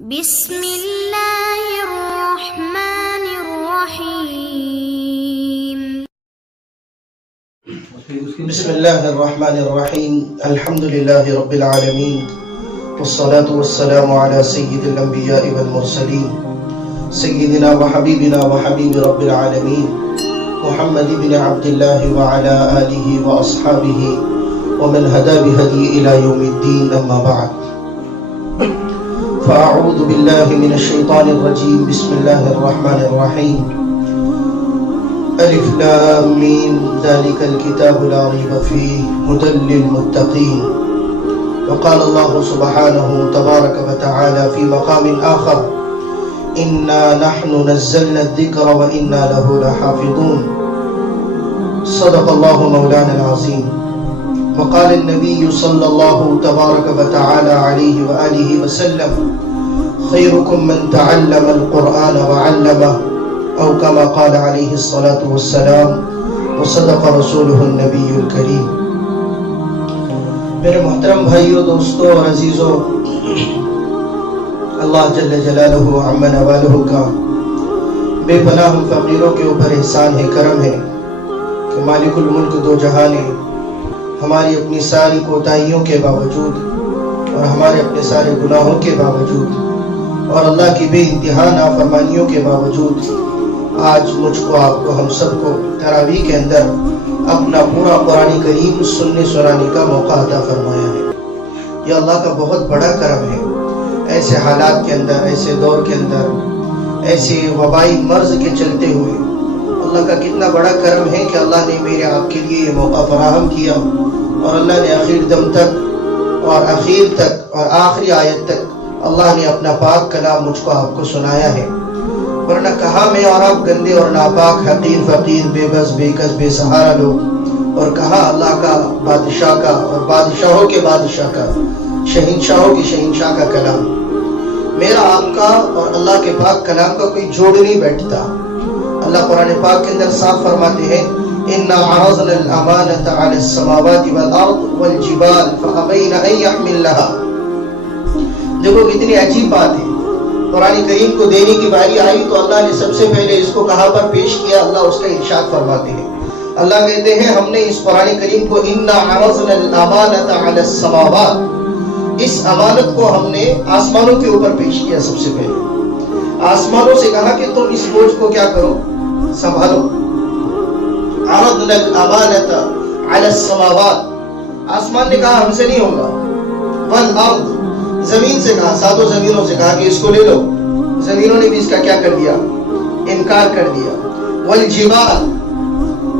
بسم اللہ الرحمن الرحیم. بسم اللہ الرحمن الرحیم. الحمد للہ رب العالمین والصلاة والسلام على سید الانبیاء والمرسلین سیدنا وحبیبنا وحبیب رب العالمین محمد بن عبد اللہ وعلى آلہ واصحابہ ومن هدى بهدی الى یوم الدین. اما بعد فاعوذ باللہ من الشیطان الرجیم. بسم اللہ الرحمن الرحیم. الف لام میم ذلك الكتاب لا ريب فيه هدى للمتقين. وقال الله سبحانه تبارك وتعالى في مقام آخر إنا نحن نزلنا الذكر وإنا له لحافظون. صدق الله مولانا العظيم. وقال النبي صلى الله تبارك وتعالى عليه وآله وسلم خيركم من تعلم القرآن وعلمه أو كما قال عليه الصلاة والسلام. وصدق رسوله النبي الكريم. میرے محترم بھائیو، دوستو اور عزیزو، اللہ جل جلالہ عم نوالہ کا بے پناہ ہم فقیروں کے اوپر احسان ہے، کرم ہے کہ مالک الملک دو جہان ہماری اپنی ساری کوتاہیوں کے باوجود اور ہمارے اپنے سارے گناہوں کے باوجود اور اللہ کی بے انتہا نافرمانیوں کے باوجود آج مجھ کو، آپ کو، ہم سب کو تراویح کے اندر اپنا پورا قرآن کریم سننے سنانے کا موقع عطا فرمایا ہے. یہ اللہ کا بہت بڑا کرم ہے. ایسے حالات کے اندر، ایسے دور کے اندر، ایسے وبائی مرض کے چلتے ہوئے اللہ کا کتنا بڑا کرم ہے کہ اللہ نے میرے آپ کے لیے یہ موقع فراہم کیا اور اللہ نے آخر دم تک اور اخیر تک اور آخری آیت تک اللہ نے اپنا پاک کلام مجھ کو، آپ کو سنایا ہے. ورنہ کہاں میں اور آپ گندے اور ناپاک، حقیر، فقیر، بے بس، بے کس، بے سہارا لوگ، اور کہاں اللہ کا، بادشاہ کا اور بادشاہوں کے بادشاہ کا، شہنشاہوں کے شہنشاہ کا کلام. میرا آپ کا اور اللہ کے پاک کلام کا کوئی جوڑ نہیں بیٹھتا. اللہ قرآن پاک کے اندر صاف فرماتے ہیں اِنَّا عَرَضْنَا الْأَمَانَةَ عَلَى السَّمَاوَاتِ وَالْأَرْضِ وَالْجِبَالِ فَأَبَيْنَ أَن يَحْمِلْنَهَا. دیکھو کتنی عجیب بات ہے. قرآن کریم کو دینے کی باری آئی تو اللہ نے سب سے پہلے اس کو کہاں پر پیش کیا؟ اللہ اس کا ارشاد فرماتے ہیں. اللہ کہتے ہیں ہم نے اس قرآن کریم کو اِنَّا عَرَضْنَا الْأَمَانَةَ عَلَى السَّمَاوَاتِ، اس امانت کو ہم نے آسمانوں کے اوپر پیش کیا. سب سے پہلے آسمانوں سے کہا کہ تم اس بوجھ کو کیا کرو؟ سنبھالو. عَرَضْنَا الْأَمَانَةَ عَلَى السَّمَاوَاتِ، آسمان نے کہا ہم سے نہیں ہوگا. وَالْأَرْضِ، زمین سے کہا، ساتوں زمینوں سے کہا کہ اس کو لے لو. زمینوں نے بھی اس کا کیا کر دیا؟ انکار کر دیا. وَالْجِبَالِ،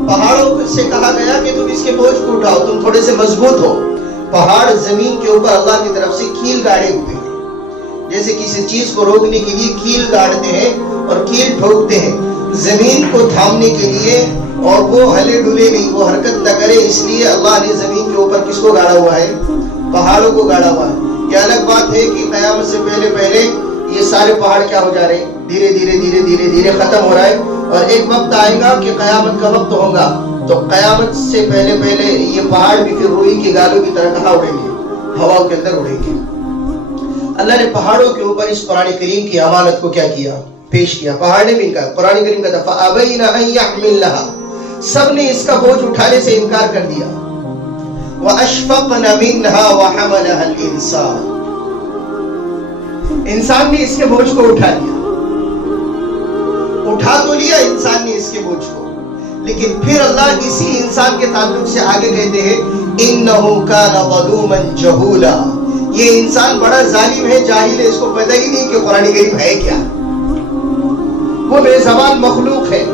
پہاڑوں سے کہا گیا کہ تم اس کے بوجھ کو اٹھاؤ، تم تھوڑے سے مضبوط ہو. پہاڑ زمین کے اوپر اللہ کی طرف سے کیل گاڑے ہوئے ہیں. جیسے کسی چیز کو روکنے کے لیے کیل گاڑتے ہیں اور کیل ٹھوکتے ہیں زمین کو تھامنے کے لیے، اور وہ ہلے ڈلے نہیں، وہ حرکت نہ کرے. اس لیے اللہ نے زمین کے اوپر کس کو گاڑا ہوا ہے؟ پہاڑوں کو گاڑا ہوا ہے. یہ الگ بات ہے کہ قیامت سے پہلے پہلے یہ سارے پہاڑ کیا ہو جا رہے ہیں؟ دھیرے دھیرے دھیرے دھیرے دھیرے ختم ہو رہا ہے. اور ایک وقت آئے گا کہ قیامت کا وقت ہوگا تو قیامت سے پہلے پہلے یہ پہاڑ بھی پھر روئی کے گالوں کی طرح کہاں اڑیں گے؟ ہوا کے اندر اڑیں گے. اللہ نے پہاڑوں کے اوپر اس قرآن کریم کی امانت کو کیا کیا؟ پیش کیا. پہاڑ نے بھی انکار، قرآن کریم کا دفعہ فَأَبَيْنَ أَن يَحْمِلْنَهَا، سب نے اس کا بوجھ اٹھانے سے انکار کر دیا. وَأَشْفَقْنَ مِنْهَا وَحَمَلَهَا الْإِنسَانُ، انسان نے اس کے بوجھ کو اٹھا لیا. اٹھا تو لیا انسان نے اس کے بوجھ کو، لیکن پھر اللہ اسی انسان کے تعلق سے آگے کہتے ہیں إِنَّهُ كَانَ ظَلُومًا جَهُولًا، یہ انسان بڑا ظالم ہے، جاہل ہے، اس کو پتہ ہی نہیں کہ قرآن کریم ہے کیا. وہ بے زبان مخلوق ہے.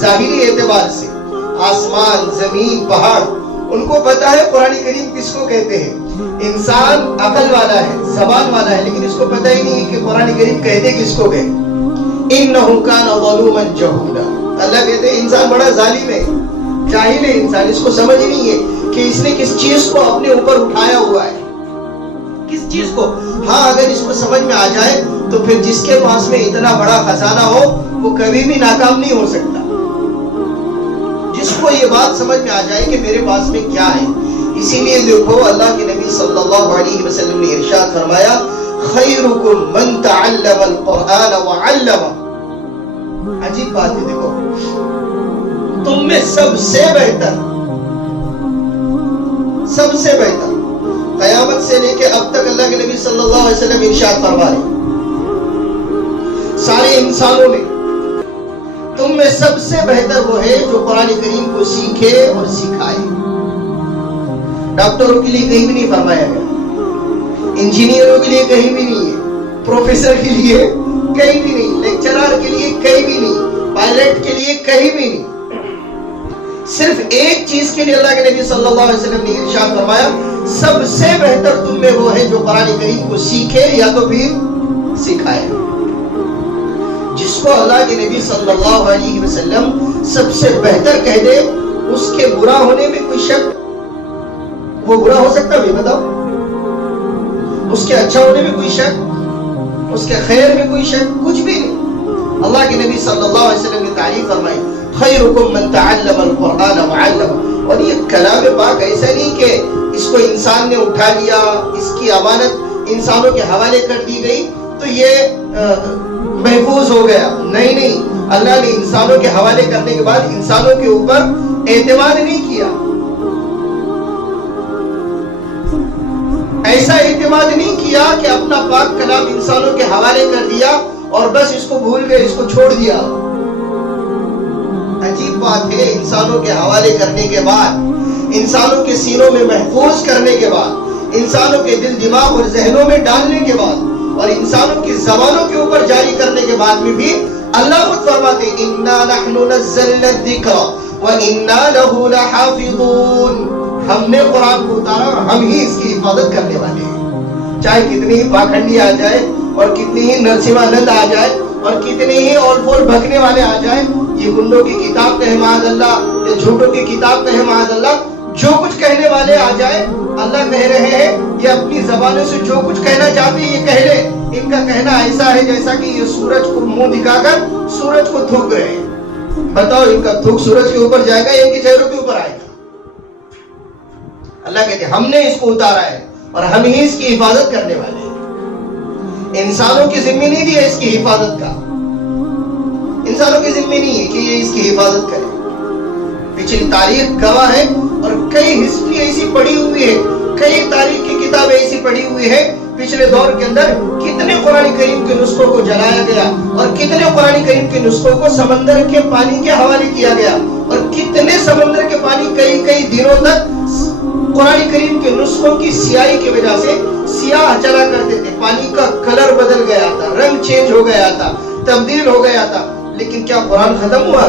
ظاہری اعتبار سے آسمان، زمین، پہاڑ، ان کو پتا ہے قرآن کریم کس کو کہتے ہیں. انسان عقل والا ہے، زبان والا ہے، لیکن اس کو پتہ ہی نہیں کہ قرآن کریم کہتے کس کو گئے. إِنَّهُ كَانَ ظَلُومًا جَهُولًا، اللہ کہتے ہیں انسان بڑا ظالم ہے، جاہل ہے انسان، اس کو سمجھ نہیں ہے کہ اس نے کس چیز کو اپنے اوپر اٹھایا ہوا ہے، کس چیز کو. ہاں اگر اس کو سمجھ میں آ جائے تو پھر جس کے پاس میں اتنا بڑا خزانہ ہو وہ کبھی بھی ناکام نہیں ہو سکتا. جس کو یہ بات سمجھ میں آ جائے کہ میرے پاس میں کیا ہے. اسی لیے دیکھو اللہ کے نبی صلی اللہ علیہ وسلم نے ارشاد فرمایا خیرکم من تعلم القرآن وعلمہ. عجیب بات ہے، دیکھو تم میں سب سے بہتر قیامت سے لے کے اب تک اللہ کے نبی صلی اللہ علیہ وسلم ارشاد فرما رہے سارے انسانوں میں تم میں سب سے بہتر وہ ہے جو قرآن کریم کو سیکھے اور سکھائے. ڈاکٹروں کے لیے کہیں بھی نہیں فرمایا گیا، انجینئروں کے لیے کہیں بھی نہیں ہے، پروفیسر کے لیے کہیں بھی نہیں، لیکچرر کے لیے کہیں بھی نہیں، پائلٹ کے لیے کہیں بھی نہیں. صرف ایک چیز کے لیے اللہ کے نبی صلی اللہ علیہ وسلم نے ارشاد فرمایا سب سے بہتر تم میں وہ ہے جو قرآن کریم کو سیکھے یا تو پھر سکھائے. جس کو اللہ کے نبی صلی اللہ علیہ وسلم سب سے بہتر کہہ دے اس کے برا ہونے میں کوئی شک؟ وہ برا ہو سکتا ہے؟ بتاؤ. اس کے اچھا ہونے میں کوئی شک؟ اس کے خیر میں کوئی شک؟ کچھ بھی نہیں. اللہ کے نبی صلی اللہ علیہ وسلم نے تعریف فرمائی خیرکم من تعلم القرآن وعلمہ. اور یہ کلام پاک ایسا نہیں کہ اس کو انسان نے اٹھا لیا، اس کی امانت انسانوں کے حوالے کر دی گئی تو یہ محفوظ ہو گیا. نہیں، اللہ نے انسانوں کے حوالے کرنے کے بعد انسانوں کے اوپر اعتماد نہیں کیا، ایسا اعتماد نہیں کیا کہ اپنا پاک کلام انسانوں کے حوالے کر دیا اور بس اس کو بھول گئے، اس کو چھوڑ دیا. عجیب بات ہے، انسانوں کے حوالے کرنے کے بعد، انسانوں کے سینوں میں محفوظ کرنے کے بعد، انسانوں کے دل دماغ اور ذہنوں میں ڈالنے کے بعد اور انسانوں کی زبانوں کے اوپر جاری کرنے کے بعد میں بھی اللہ خود فرماتے اِنَّا نَحْنُ نَزَّلْنَا الذِّكْرَ وَإِنَّا لَهُ لَحَافِظُونَ. ہم نے قرآن کو اتارا اور ہم ہی اس کی حفاظت کرنے والے ہیں. چاہے کتنی ہی پاکھنڈی آ جائے اور کتنی ہی نرسمہانند آ جائے اور کتنے ہی اول پول بھگنے والے آ جائیں، یہ گنڈوں کی کتاب کہے معاذ اللہ، یہ جھوٹوں کی کتاب کہے معاذ اللہ، جو کچھ کہنے والے آ جائیں، اللہ کہہ رہے ہیں یہ اپنی زبانوں سے جو کچھ کہنا چاہتے ہیں یہ کہہ لے. ان کا کہنا ایسا ہے جیسا کہ یہ سورج کو منہ دکھا کر سورج کو تھوک رہے ہیں. بتاؤ ان کا تھوک سورج کے اوپر جائے گا یا ان کے چہروں کے اوپر آئے گا؟ اللہ کہتے ہیں ہم نے اس کو اتارا ہے اور ہم ہی اس کی حفاظت کرنے والے ہیں. انسانوں کی ذمہ نہیں دی ہے اس کی حفاظت کا، انسانوں کی ذمہ نہیں ہے کہ یہ اس کی حفاظت کرے. پچھلی تاریخ گواہ ہے اور کئی ہسٹری ایسی پڑی ہوئی ہے، کئی تاریخ کی کتابیں ایسی پڑی ہوئی ہے پچھلے دور کے اندر کتنے قرآن کریم کے نسخوں کو جلایا گیا اور کتنے قرآن کریم کے نسخوں کو سمندر کے پانی کے حوالے کیا گیا اور کتنے سمندر کے پانی کئی دنوں تک قرآن کریم کے نسخوں کی سیاہی کی وجہ سے سیاہ چلا کرتے تھے. پانی کا کلر بدل گیا تھا، رنگ چینج ہو گیا تھا، تبدیل ہو گیا تھا. لیکن کیا قرآن ختم ہوا؟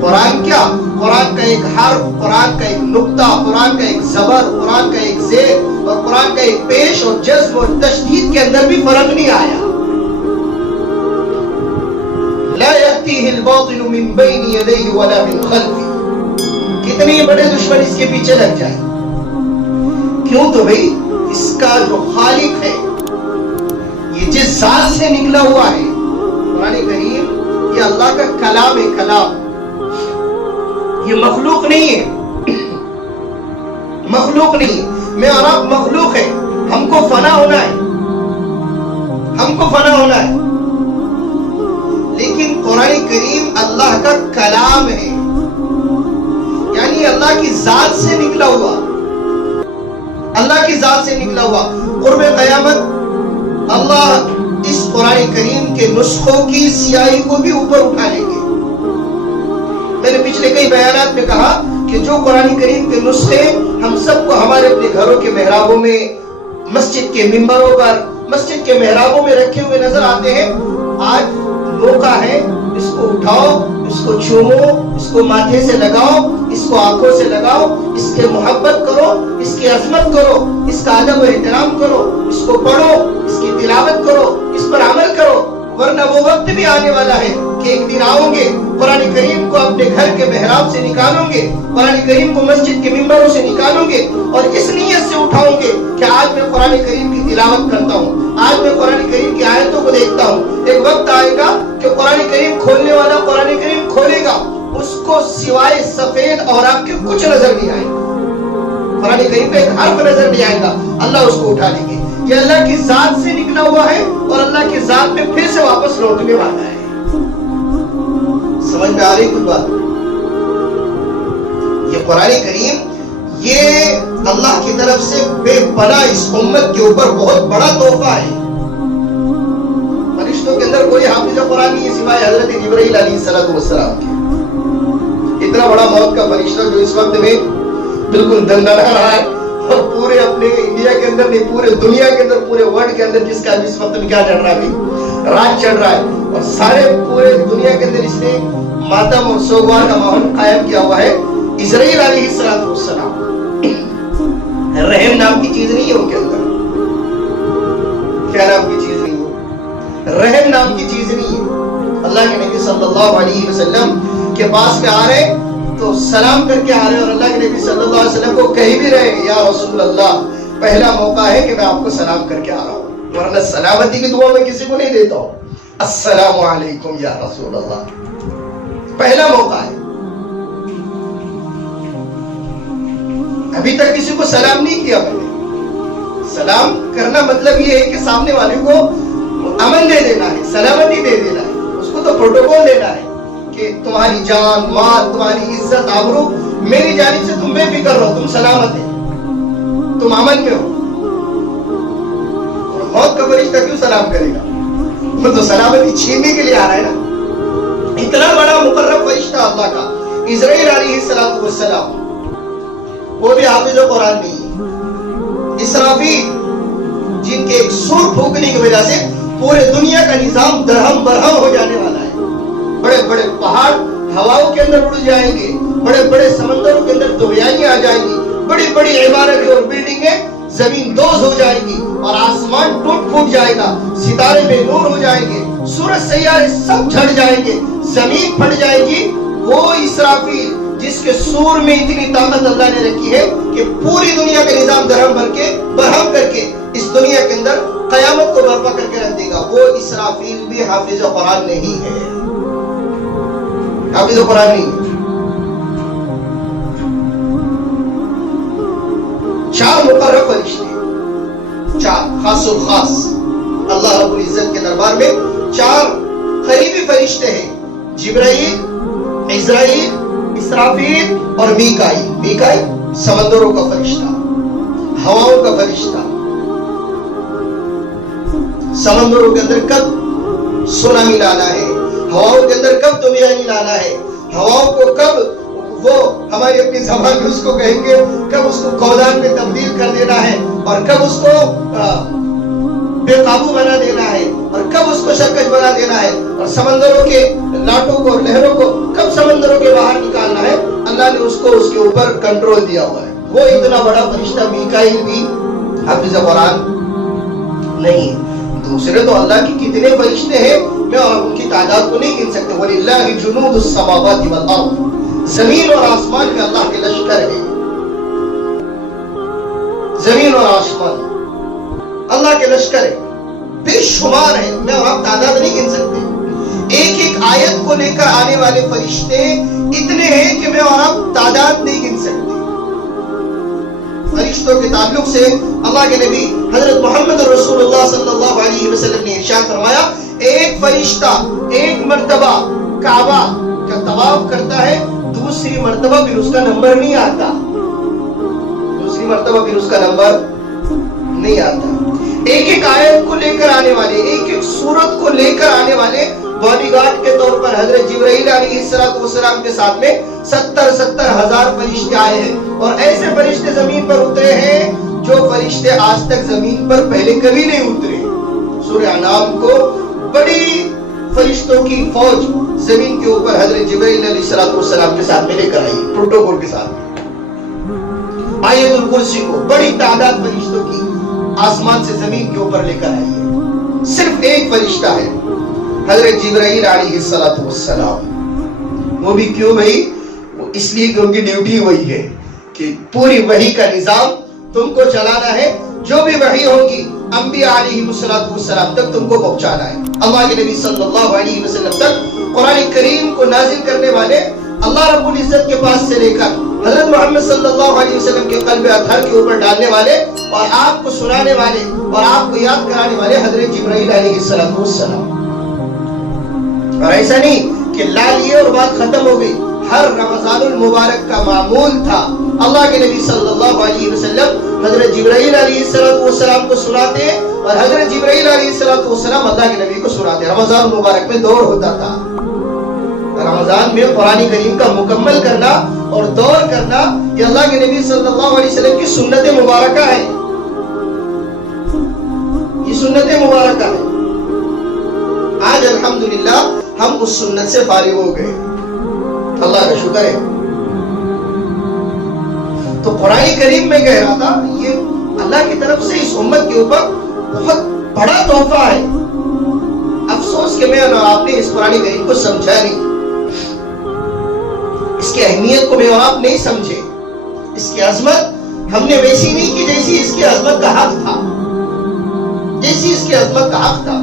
قرآن کیا؟ قرآن کا ایک حرف، قرآن کا ایک نقطہ، قرآن کا ایک زبر، قرآن کا ایک زیر اور قرآن کا ایک پیش اور جزم اور تشدید کے اندر بھی فرق نہیں آیا. لا يأتيه الباطل من بين يديه ولا من خلفه. کتنے بڑے دشمن اس کے پیچھے لگ جائے. کیوں؟ تو بھئی اس کا جو خالق ہے، یہ جس ذات سے نکلا ہوا ہے قرآن کریم، یہ اللہ کا کلام ہے. کلام یہ مخلوق نہیں ہے، مخلوق نہیں. میں اور آپ مخلوق ہے، ہم کو فنا ہونا ہے، ہم کو فنا ہونا ہے. لیکن قرآن کریم اللہ کا کلام ہے، یعنی اللہ کی ذات سے نکلا ہوا، اللہ کی ذات سے نکلا ہوا. قرب قیامت اللہ اس قرآن کریم کے نسخوں کی سیاہی کو بھی اوپر اٹھا لیں گے. میں نے پچھلے کئی بیانات میں کہا کہ جو قرآن کریم کے نسخے ہم سب کو ہمارے اپنے گھروں کے محرابوں میں، مسجد کے ممبروں پر، مسجد کے محرابوں میں رکھے ہوئے نظر آتے ہیں، آج موقع ہے اس کو اٹھاؤ، اس کو چھومو، اس کو ماتھے سے لگاؤ، اس کو آنکھوں سے لگاؤ، اس کے محبت کرو، اس کی عظمت کرو، اس کا ادب و احترام کرو، اس کو پڑھو، اس کی تلاوت کرو، اس پر عمل کرو. ورنہ وہ وقت بھی آنے والا ہے کہ ایک دن آؤ گے، قرآن کریم کو اپنے گھر کے محراب سے نکالوں گے، قرآن کریم کو مسجد کے ممبروں سے نکالوں گے اور اس نیت سے اٹھاؤں گے کہ آج میں قرآن کریم کی تلاوت کرتا ہوں، آج میں قرآن کریم کی آیتوں کو دیکھتا ہوں. ایک وقت آئے گا کہ قرآن کریم کھولنے والا قرآن کریم کھولے گا، اس کو سوائے سفید اور آپ کے کچھ نظر نہیں آئے گا. قرآن کریم پہ ایک حرف نظر نہیں آئے گا، اللہ اس کو اٹھا لیں گے. یہ اللہ کی ذات سے نکلا ہوا ہے اور اللہ کی ذات میں پھر سے واپس لوٹنے والا ہے. سمجھ میں آ رہی کچھ بات؟ یہ قرآن کریم یہ اللہ کی طرف سے بے پناہ اس امت کے اوپر بہت بڑا تحفہ ہے. فرشتوں کے اندر کوئی حافظ قرآن نہیں ہے سوائے حضرت جبرائیل علیہ السلام کے. اتنا بڑا موت کا فرشتہ جو اس وقت میں بالکل دندنا رہا ہے اور پورے اپنے انڈیا کے اندر نہیں پورے دنیا کے اندر پورے ورلڈ کے اندر جس کا اس وقت میں کیا چل رہا ہے, راج چل رہا ہے, اور سارے پورے دنیا کے اندر اس نے ماتم اور سوگوار کا ماحول قائم کیا ہوا ہے. اسرائیل علیہ السلام رحم نام کی چیز نہیں ہے ان کے اندر. کیا نام کی چیز نہیں ہے؟ رحم نام کی چیز نہیں ہے. اللہ کے نبی صلی اللہ علیہ وسلم کے پاس میں آ رہے تو سلام کر کے آ رہے اور اللہ کے نبی صلی اللہ علیہ وسلم کو کہہ بھی رہے یا رسول اللہ پہلا موقع ہے کہ میں آپ کو سلام کر کے آ رہا ہوں, ورنہ سلامتی کی دعا میں کسی کو نہیں دیتا ہوں. السلام علیکم یا رسول اللہ, پہلا موقع ہے. ابھی تک کسی کو سلام نہیں کیا میں نے. سلام کرنا مطلب یہ ہے کہ سامنے والے کو امن دے دینا ہے, سلامتی دے دینا ہے, اس کو تو پروٹوکول دینا ہے کہ تمہاری جان مال تمہاری عزت آبرو میری جانب سے تم بے فکر رہو, تم سلامت ہے, تم امن میں ہو. اور موت کا فرشتہ کیوں سلام کرے گا؟ وہ تو سلامتی چھیننے کے لیے آ رہا ہے نا. اتنا بڑا مقرب فرشتہ اللہ کا اسرائیل علیہ السلام, وہ بھی حافظ قرآن نہیں ہے. اسرافیل جن کے ایک سور پھونکنے کی وجہ سے پورے دنیا کا نظام درہم برہم ہو جانے والا ہے. بڑے بڑے پہاڑ ہواؤں کے اندر اڑ جائیں گے, بڑے بڑے سمندروں کے اندر طغیانیں آ جائیں گی, بڑی بڑی عمارتیں اور بلڈنگیں زمین دوز ہو جائیں گی اور آسمان ٹوٹ پھوٹ جائے گا, ستارے بے نور ہو جائیں گے, سورج سیارے سب جھڑ جائیں گے, زمین پھٹ جائے گی. وہ اسرافیل جس کے سور میں اتنی طاقت اللہ نے رکھی ہے کہ پوری دنیا کا نظام برہم کر کے اس دنیا کے اندر قیامت کو برپا کر کے رکھ دے گا, وہ اسرافیل بھی حافظ قرآن نہیں ہے. حافظ قرآن نہیں ہے. 4 مقرب فرشتے, 4 خاص و خاص اللہ رب العزت کے دربار میں 4 قریبی فرشتے ہیں, جبرائیل, عزرائیل, اسرافیل اور میکائیل. میکائیل سمندروں کا فرشتہ, ہواؤں کا فرشتہ. سمندروں کے اندر کب سونامی لانا ہے, ہواؤں کے اندر کب طغیانی لانا ہے, ہواؤں کو کب وہ ہماری اپنی زبان میں اس کو کہیں گے کب اس کو قودان میں تبدیل کر دینا ہے, اور کب اس کو بے قابو بنا دینا ہے, اور کب اس کو شرکش بنا دینا ہے, اور سمندروں کے لاٹوں کو اور لہروں کو کب سمندروں کے باہر نکالنا ہے. اللہ نے اس کو اس کے اوپر کنٹرول دیا ہوا ہے. وہ اتنا بڑا فرشتہ میکائیل بھی حافظ قرآن نہیں ہے. دوسرے تو اللہ کی کتنے فرشتے ہیں میں اور ان کی تعداد کو نہیں گن سکتے. وَلِلَّهِ جُنُودُ السَّمَاوَاتِ وَالْأَرْضِ, زمین اور آسمان میں اللہ کے لشکر ہے. زمین اور آسمان اللہ کے لشکر ہے, بے شمار ہے, میں اور آپ تعداد نہیں گن سکتے. ایک ایک آیت کو لے کر آنے والے فرشتے اتنے ہیں کہ میں اور آپ تعداد نہیں گن سکتے. فرشتوں کے تعلق سے اللہ کے نبی حضرت محمد رسول اللہ صلی اللہ علیہ وسلم نے ارشاد فرمایا, ایک فرشتہ ایک مرتبہ کعبہ کا طواف کرتا ہے, دوسری مرتبہ پھر اس کا نمبر نہیں آتا, دوسری مرتبہ پھر اس کا نمبر نہیں آتا. ایک ایک آیت کو لے کر آنے والے, ایک ایک سورت کو لے کر آنے والے باڈی گارڈ کے طور پر حضرت جبرائیل علیہ السلام کے ساتھ میں 70 ہزار فرشتے آئے ہیں. اور ایسے فرشتے زمین پر اترے ہیں جو فرشتے آج تک زمین پر پہلے کبھی نہیں اترے. سورہ انعام کو بڑی فرشتوں کی فوج زمین کے اوپر حضرت جبرائیل علیہ السلام کے ساتھ میں لے کر آئی, پروٹوکول کے ساتھ. آیت الکرسی کو بڑی تعداد فرشتوں کی آسمان سے زمین کے اوپر لے کر آئی ہے. صرف ایک فرشتہ ہے حضرت جبرائیل علیہ السلام. وہ بھی کیوں بھائی؟ وہ اس لیے کہ ان کی ڈیوٹی وہی ہے کہ پوری وحی کا نظام تم کو چلانا ہے. جو بھی وحی ہوگی انبیاء علیہ السلام تک تم کو پہنچانا ہے. اللہ کے نبی صلی اللہ علیہ وسلم تک قرآن کریم کو نازل کرنے والے اللہ رب العزت کے پاس سے لے کر حضرت محمد صلی اللہ علیہ وسلم کے قلب اطہر کے اوپر ڈالنے والے اور آپ کو سنانے والے اور آپ کو یاد کرانے والے حضرت جبرائیل علیہ السلام. اور ایسا نہیں کہ لا لیے اور بات ختم ہو گئی. ہر رمضان المبارک کا معمول تھا اللہ کے نبی صلی اللہ علیہ وسلم حضرت جبرائیل علیہ السلام کو سناتے اور حضرت جبرائیل علیہ السلام اللہ کے نبی کو سناتے. رمضان المبارک میں دور ہوتا تھا. رمضان میں قرآن کریم کا مکمل کرنا اور دور کرنا یہ اللہ کے نبی صلی اللہ علیہ وسلم کی سنت مبارکہ ہے. یہ سنت مبارکہ ہے. آج الحمدللہ ہم اس سنت سے فارغ ہو گئے. اللہ کا شکر ہے. تو قرآن کریم میں کہہ رہا تھا یہ اللہ کی طرف سے اس امت کے اوپر بہت بڑا تحفہ ہے. افسوس کہ میں اور آپ نے اس قرآن کریم کو سمجھا نہیں. اس کی اہمیت کو میں اور آپ نہیں سمجھے. اس کی عظمت ہم نے ویسی نہیں کی جیسی اس کی عظمت کا حق تھا. جیسی اس کی عظمت کا حق تھا.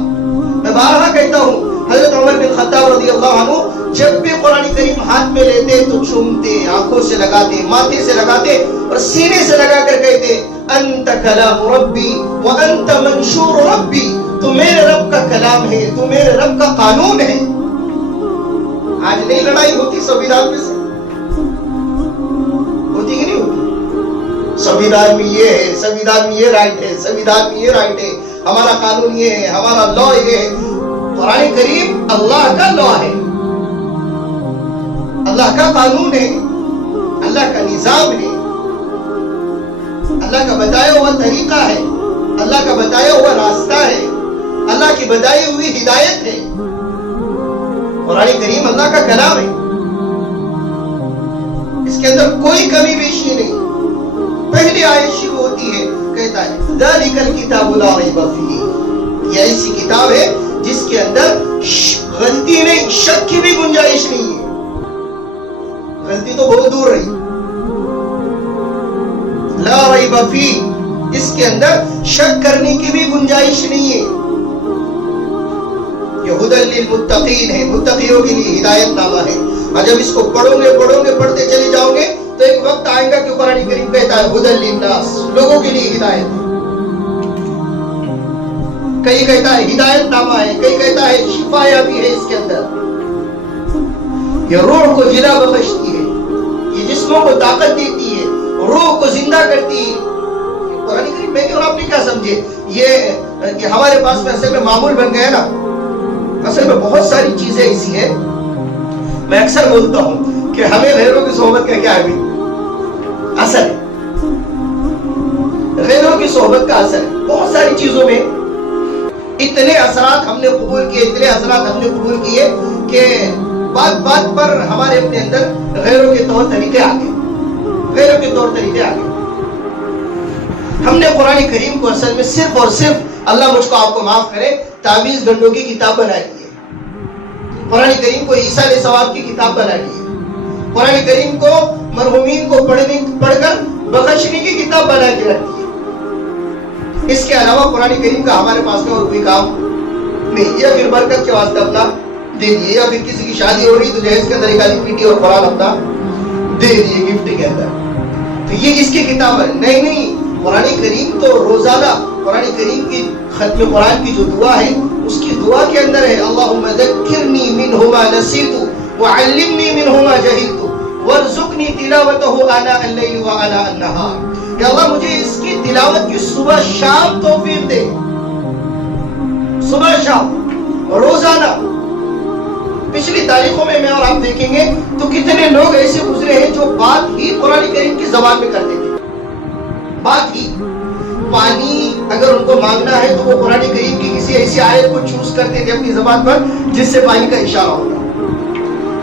میں بارہا کہتا ہوں حضرت عمر بن خطاب رضی اللہ عنہ جب بھی قرآن کریم ہاتھ میں لیتے تو چومتے, آنکھوں سے لگاتے, ماتھے سے لگاتے اور سینے سے لگا کر کہتے انت کلام ربی وانت منشور ربی. تو میرے رب کا کلام ہے, تو میرے رب کا قانون ہے. آج نہیں لڑائی ہوتی سنویدھان میں سے, ہوتی کہ نہیں ہوتی؟ سنویدھان میں یہ ہے, سنویدھان میں یہ رائٹ ہے, سنویدھان میں یہ رائٹ ہے, ہمارا قانون یہ ہے, ہمارا لا یہ ہے. قرآن کریم اللہ کا لا ہے, اللہ کا قانون ہے, اللہ کا نظام ہے, اللہ کا بتایا ہوا طریقہ ہے, اللہ کا بتایا ہوا راستہ ہے, اللہ کی بتائی ہوئی ہدایت ہے. قرآن کریم اللہ کا کلام ہے. اس کے اندر کوئی کمی بیشی نہیں. پہلی آیت شروع ہوتی ہے کہتا ہے ذالک الکتاب لا ریب فیہ. یہ ایسی کتاب ہے جس کے اندر غلطی نہیں, شک کی بھی گنجائش نہیں ہے. غلطی تو بہت دور رہی. لا ریب فیہ, اس کے اندر شک کرنے کی بھی گنجائش نہیں ہے. یہ ھدی للمتقین ہے, متقیوں کے لیے ہدایت نامہ ہے. اور جب اس کو پڑھو گے پڑھتے چلے جاؤ گے تو ایک وقت آئے گا کہ قرآن کریم کہتا ہے ھدی للناس, لوگوں کے لیے ہدایت ہے. کئی کہتا ہے ہدایت نامہ ہے, کئی کہتا ہے شفا یابی ہے. اس کے اندر یہ روح کو جلا بخشتی ہے, یہ جسموں کو طاقت دیتی ہے, روح کو زندہ کرتی ہے. قرآن کریم میں اور آپ نے کیا سمجھے یہ ہمارے پاس میں اصل میں معمول بن گیا نا. اصل میں بہت ساری چیزیں ایسی ہیں. میں اکثر بولتا ہوں کہ ہمیں غیروں کی صحبت کا کیا ہے اثر ہے. غیروں کی صحبت کا اثر ہے. بہت ساری چیزوں میں اتنے اثرات ہم نے قبول کیے کہ بات بات پر ہمارے اپنے اندر غیروں کے طور طریقے آ گئے. ہم نے قرآن کریم کو اصل میں صرف اور صرف اللہ مجھ کو آپ کو معاف کرے تعویذ گنڈوں کی کتاب بنا لی ہے. قرآن کریم کو عیسیٰ علیہ السلام کی کتاب بنا لی ہے. قرآن کریم کو مرحومین کو پڑھ کر بخشنے کی کتاب بنا کے رکھی ہے. اس کے علاوہ قرآن کریم کا ہمارے پاس میں اور کوئی کام نہیں. یا پھر برکت کے واسطے اپنا دے دیے, یا پھر کسی کی شادی ہو رہی تو جہیز کے اندر ایک آدھی پیٹی اور قرآن اپنا دے دیے گفٹ کے اندر. تو یہ اس کی کتاب ہے. نہیں, قرآن کریم تو روزانہ قرآن کریم کی ختم قرآن کی جو دعا ہے اس کی دعا کے اندر ہے اللہم ذکرنی منہ ما نسیت وعلمنی منہ ما جہلت وارزقنی تلاوتہ آناء اللیل وآناء النہار. کہ اللہ مجھے اس کی تلاوت کی صبح شام توفیق دے. صبح شام روزانہ. پچھلی تاریخوں میں اور آپ دیکھیں گے تو کتنے لوگ ایسے گزرے ہیں جو بات ہی قرآن کریم کی زبان میں کرتے تھے. بات ہی پانی اگر ان کو مانگنا ہے تو وہ قرآن کریم کی کسی ایسی آیت کو چوز کرتے تھے اپنی زبان پر جس سے پانی کا اشارہ ہوگا.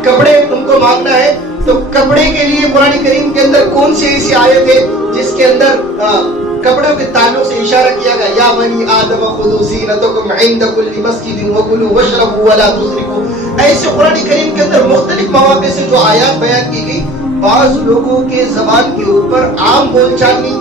کپڑے ان کو مانگنا ہے تو کپڑے کے لیے قرآن کریم کے اندر کون سی ایسی آیت ہے جس کے اندر کپڑوں کے تعلق سے اشارہ کیا گیا یا بنی آدم خذوا زینتکم عند کل مسجد وکلوا واشربوا ولا تسرفوا. ایسے قرآن کریم کے اندر مختلف مواقع سے جو آیات بیان کی گئی بعض لوگوں کے زبان کے اوپر عام بول چال نہیں,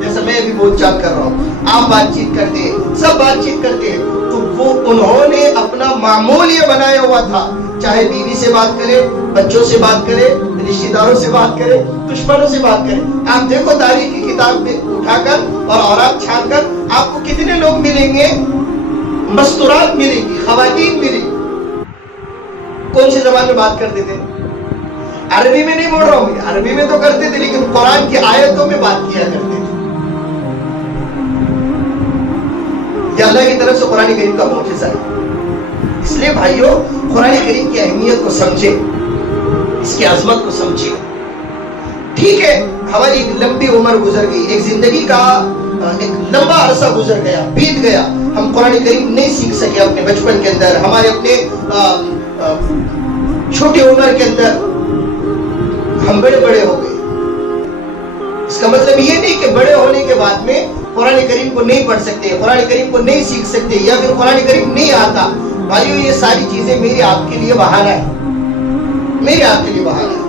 جیسے میں بھی بول چال کر رہا ہوں, آپ بات چیت کرتے ہیں, سب بات چیت کرتے ہیں, تو وہ انہوں نے اپنا معمول یہ بنایا ہوا تھا چاہے بیوی سے بات کرے, بچوں سے بات کرے, رشتہ داروں سے بات کریں, دشمنوں سے بات کریں. آپ دیکھو تاریخ کی کتاب میں اٹھا کر اور اوراق چھان کر آپ کو کتنے لوگ ملیں گے, مستورات ملیں گی, خواتین ملیں گی. کون سی زبان میں بات کرتے تھے؟ عربی میں نہیں بول رہا ہوں, عربی میں تو کرتے تھے لیکن قرآن کی آیتوں میں بات کیا کرتے تھے. یہ اللہ کی طرف سے قرآن کریم کا معجزہ ہے. اس لیے بھائیوں قرآن کریم کی اہمیت کو سمجھے, اس کی عظمت کو سمجھے. ٹھیک ہے ہماری ایک لمبی عمر گزر گئی, ایک زندگی کا ایک لمبا عرصہ گزر گیا, بیت گیا, ہم قرآن کریم نہیں سیکھ سکے اپنے بچپن کے اندر, ہمارے اپنے چھوٹی عمر کے اندر ہم بڑے ہو گئے. اس کا مطلب یہ نہیں کہ بڑے ہونے کے بعد میں قرآن کریم کو نہیں پڑھ سکتے, قرآن کریم کو نہیں سیکھ سکتے, یا پھر قرآن کریم نہیں آتا. بھائیو یہ ساری چیزیں میری آپ کے لیے بہانہ ہے, میری آپ کے لیے بہانہ ہے.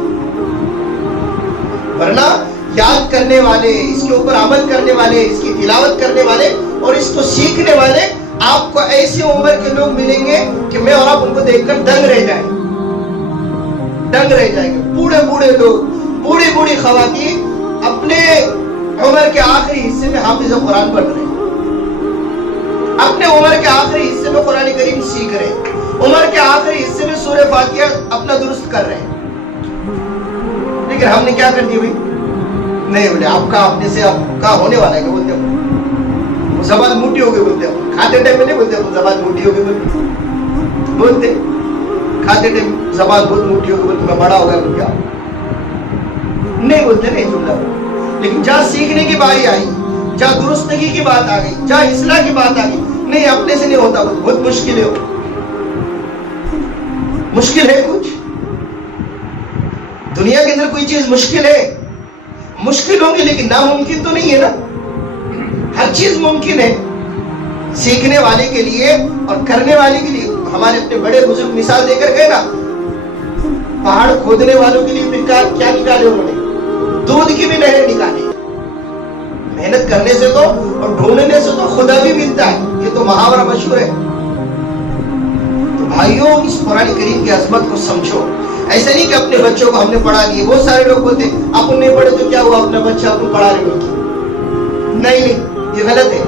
ورنہ یاد کرنے والے, اس کے اوپر عمل کرنے والے, اس کی تلاوت کرنے والے اور اس کو سیکھنے والے آپ کو ایسی عمر کے لوگ ملیں گے کہ میں اور آپ ان کو دیکھ کر دنگ رہ جائیں گے, دنگ رہ جائیں گے. بوڑھے لوگ, بوڑھی خواتین اپنے عمر کے آخری حصے میں حافظ قرآن پڑھ رہے ہیں, اپنے عمر کے آخری حصے میں قرآن کریم سیکھ رہے ہیں, عمر کے آخری حصے میں سورہ فاتحہ اپنا درست کر رہے ہیں. لیکن ہم نے کیا کر دیا بھائی, نہیں بولے آپ کا اپنے سے آپ کا ہونے والا ہے کہ بولتے ہیں زبان موٹی ہو گئی, بولتے ہیں کھاتے ٹائم میں نہیں بولتے زبان موٹی ہو گئی, بولتے کھاتے ٹائم زبان بہت موٹی ہو گئی, بولتے میں بڑا ہو گیا, بولتے نہیں بولتے نہیں جملہ. لیکن جہاں سیکھنے کی باری آئی, جہاں درستگی کی بات آ گئی, جہاں اصلاح کی بات آ گئی, نہیں اپنے سے نہیں ہوتا, بہت مشکل ہے, مشکل ہے کچھ. دنیا کے اندر کوئی چیز مشکل ہے, مشکل ہوگی لیکن ناممکن تو نہیں ہے نا, ہر چیز ممکن ہے سیکھنے والے کے لیے اور کرنے والے کے لیے. ہمارے اپنے بڑے بزرگ مثال دے کر گئے نا, پہاڑ کھودنے والوں کے لیے کیا نکالے انہوں نے, دودھ کی بھی نہر نکالی. محنت کرنے سے تو اور ڈھونڈنے سے تو خدا بھی ملتا ہے, یہ تو محاورہ مشہور ہے. تو بھائیوں اس قرآن کریم کی عظمت کو سمجھو. ایسا نہیں کہ اپنے بچوں کو ہم نے پڑھا لیے. بہت سارے لوگ بولتے ہیں آپ نے نہیں پڑھے تو کیا ہوا, اپنا بچہ آپ کو پڑھا رہے ہو. نہیں, یہ غلط ہے.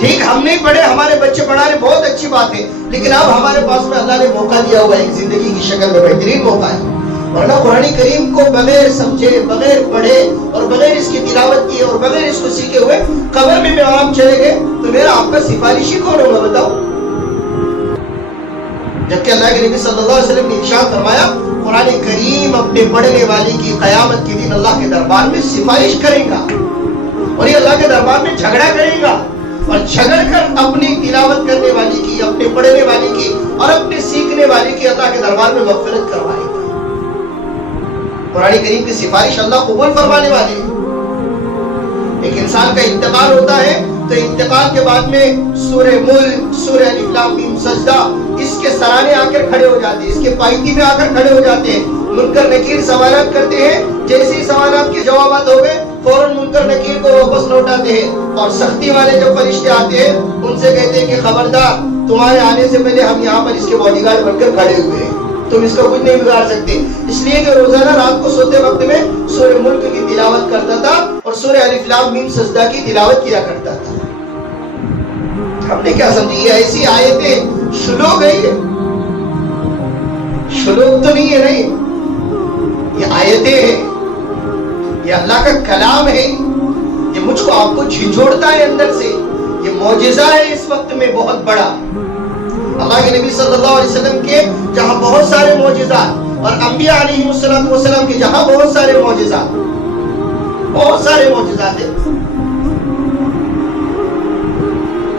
ٹھیک ہم نہیں پڑھے, ہمارے بچے پڑھا رہے, بہت اچھی بات ہے, لیکن اب ہمارے پاس میں اللہ نے موقع دیا ہوا ہے, ایک زندگی کی شکل میں بہترین موقع ہے. ورنہ قرآن کریم کو بغیر سمجھے, بغیر پڑھے اور بغیر اس کی تلاوت کیے اور بغیر اس کو سیکھے ہوئے قبر میں آرام چلے گئے تو میرا آپ کا سفارشی کون ہوگا بتاؤ. جبکہ اللہ کے نبی صلی اللہ علیہ وسلم نے ارشاد فرمایا قرآن کریم اپنے پڑھنے والے کی قیامت کے دن اللہ کے دربار میں سفارش کرے گا, اور یہ اللہ کے دربار میں جھگڑا کرے گا, اور جھگڑ کر اپنی تلاوت کرنے والے کی, اپنے پڑھنے والے کی اور اپنے سیکھنے والے کی اللہ کے دربار میں مغفرت کروائے گا. قرآن کریم کی سفارش اللہ قبول فرمانے والے ہیں. ایک انسان کا انتقال ہوتا ہے تو انتقال کے بعد میں سورہ ملک, سورہ الف لام میم سجدہ, اس کے سرانے آ کر کھڑے ہو جاتے ہیں, اس کے پائیتی میں آ کر کھڑے ہو جاتے ہیں, منکر نکیر سوالات کرتے ہیں. جیسے ہی سوالات کے جوابات ہو گئے فوراً منکر نکیر کو واپس لوٹاتے ہیں, اور سختی والے جب فرشتے آتے ہیں ان سے کہتے ہیں کہ خبردار, تمہارے آنے سے پہلے ہم یہاں پر اس کے باڈی گارڈ بن کر کھڑے ہوئے ہیں, تم اس کا کچھ نہیں بگاڑ سکتے. اس لیے کہ روزانہ رات کو سوتے وقت میں سورہ ملک کی تلاوت کرتا تھا اور سورہ الف لام میم سجدہ کی تلاوت کیا کرتا تھا. ہم نے کیا سمجھی, یہ ایسی آیتیں شلوغ ہے, شلوغ تو نہیں ہے, نہیں یہ آیتیں ہیں, یہ اللہ کا کلام ہے, یہ مجھ کو آپ کو جھنجھوڑتا ہے اندر سے. یہ معجزہ ہے اس وقت میں بہت بڑا. اللہ کے نبی صلی اللہ علیہ وسلم کے جہاں بہت سارے معجزات اور انبیاء علیہ السلام کے جہاں بہت سارے معجزات, بہت سارے معجزات ہیں.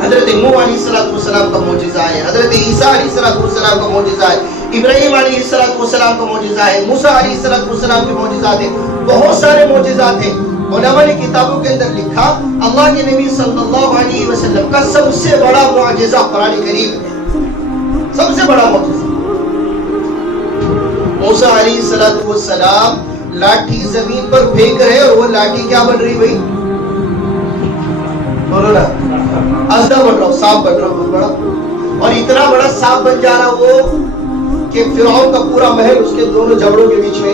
حضرت نوح علیہ السلام کا معجزہ ہے, حضرت عیسیٰ علیہ السلام کا معجزہ ہے, ابراہیم علیہ السلام کا معجزہ ہے, موسیٰ علیہ السلام کے معجزات ہیں, بہت سارے معجزات ہیں. علماء نے کتابوں کے اندر لکھا اللہ کے نبی صلی اللہ علیہ وسلم کا سب سے بڑا معجزہ قرآن کریم ہے, سب سے بڑا معجزہ. موسیٰ علیہ السلام لاٹھی زمین پر پھینک رہے اور وہ لاٹھی کیا بن رہی بھائی, بولو نا, اژدھا بن رہا, سانپ بن رہا بہت بڑا, اور اتنا بڑا سانپ بن جا رہا وہ کہ فرعون کا پورا محل اس کے دونوں جبڑوں کے بیچ میں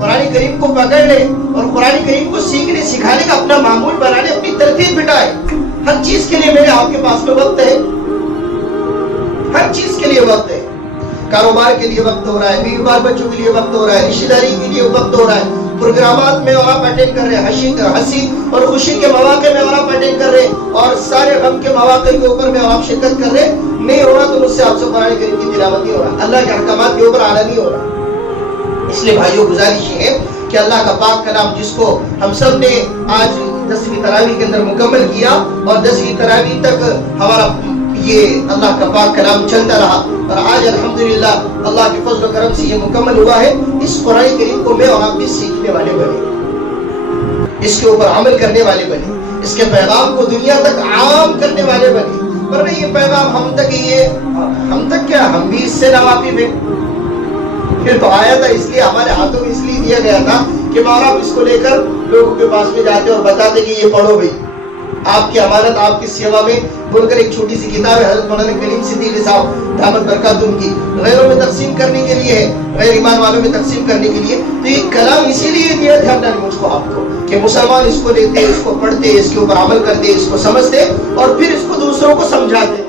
قرآن کریم کو پکڑ لے اور قرآن کریم کو سیکھنے سکھانے کا اپنا معمول بنا لے, اپنی ترتیب بٹھائے. ہر چیز کے لیے میرے آپ کے پاس میں وقت ہے, ہر چیز کے لیے وقت ہے. کاروبار کے لیے وقت ہو رہا ہے, بیوی بال بچوں کے لیے وقت ہو رہا ہے, رشتہ داری کے لیے وقت ہو رہا ہے, پروگرامات میں اور آپ اٹینڈ کر رہے ہیں, ہنسی اور خوشی کے مواقع میں اور آپ اٹینڈ کر رہے ہیں, اور سارے غم کے مواقع کے اوپر میں اور آپ شرکت کر رہے ہیں. نہیں ہو رہا تو مجھ سے آپ سے قرآن کریم کی تلاوت نہیں ہو رہا, اللہ کے احکامات کے اوپر اعلیٰ نہیں ہو رہا. اس لیے بھائیوں گزارش یہ ہے کہ اللہ کا پاک کلام جس کو ہم سب نے آج 10ویں تراویح کے اندر مکمل کیا اور 10ویں تراویح تک ہمارا یہ اللہ کا پاک کلام چلتا رہا اور آج الحمدللہ اللہ کے فضل و کرم سے یہ مکمل ہوا ہے. اس قرآن کریم کو میں اور آپ بھی سیکھنے والے بنے, اس کے اوپر عمل کرنے والے بنے, اس کے پیغام کو دنیا تک عام کرنے والے بنے. ورنہ یہ پیغام ہم تک کیا, ہم بھی اس سے ناواقف ہیں. پھر تو آیا تھا اس لیے ہمارے ہاتھوں میں اس لیے دیا گیا تھا کہ ماں آپ اس کو لے کر لوگوں کے پاس میں جاتے اور بتاتے کہ یہ پڑھو بھائی, آپ کی امانت آپ کی سیوا میں بول کر ایک چھوٹی سی کتاب ہے حضرت مولانا کریم صدیقی صاحب دامت برکاتہم کی, غیروں میں تقسیم کرنے کے لیے ہے, غیر ایمان والوں میں تقسیم کرنے کے لیے. تو یہ کلام اسی لیے دیا تھا اللہ نے مجھ کو آپ کو کہ مسلمان اس کو لیتے, اس کو پڑھتے, اس کے اوپر عمل کرتے, اس کو سمجھتے اور پھر اس کو دوسروں کو سمجھاتے.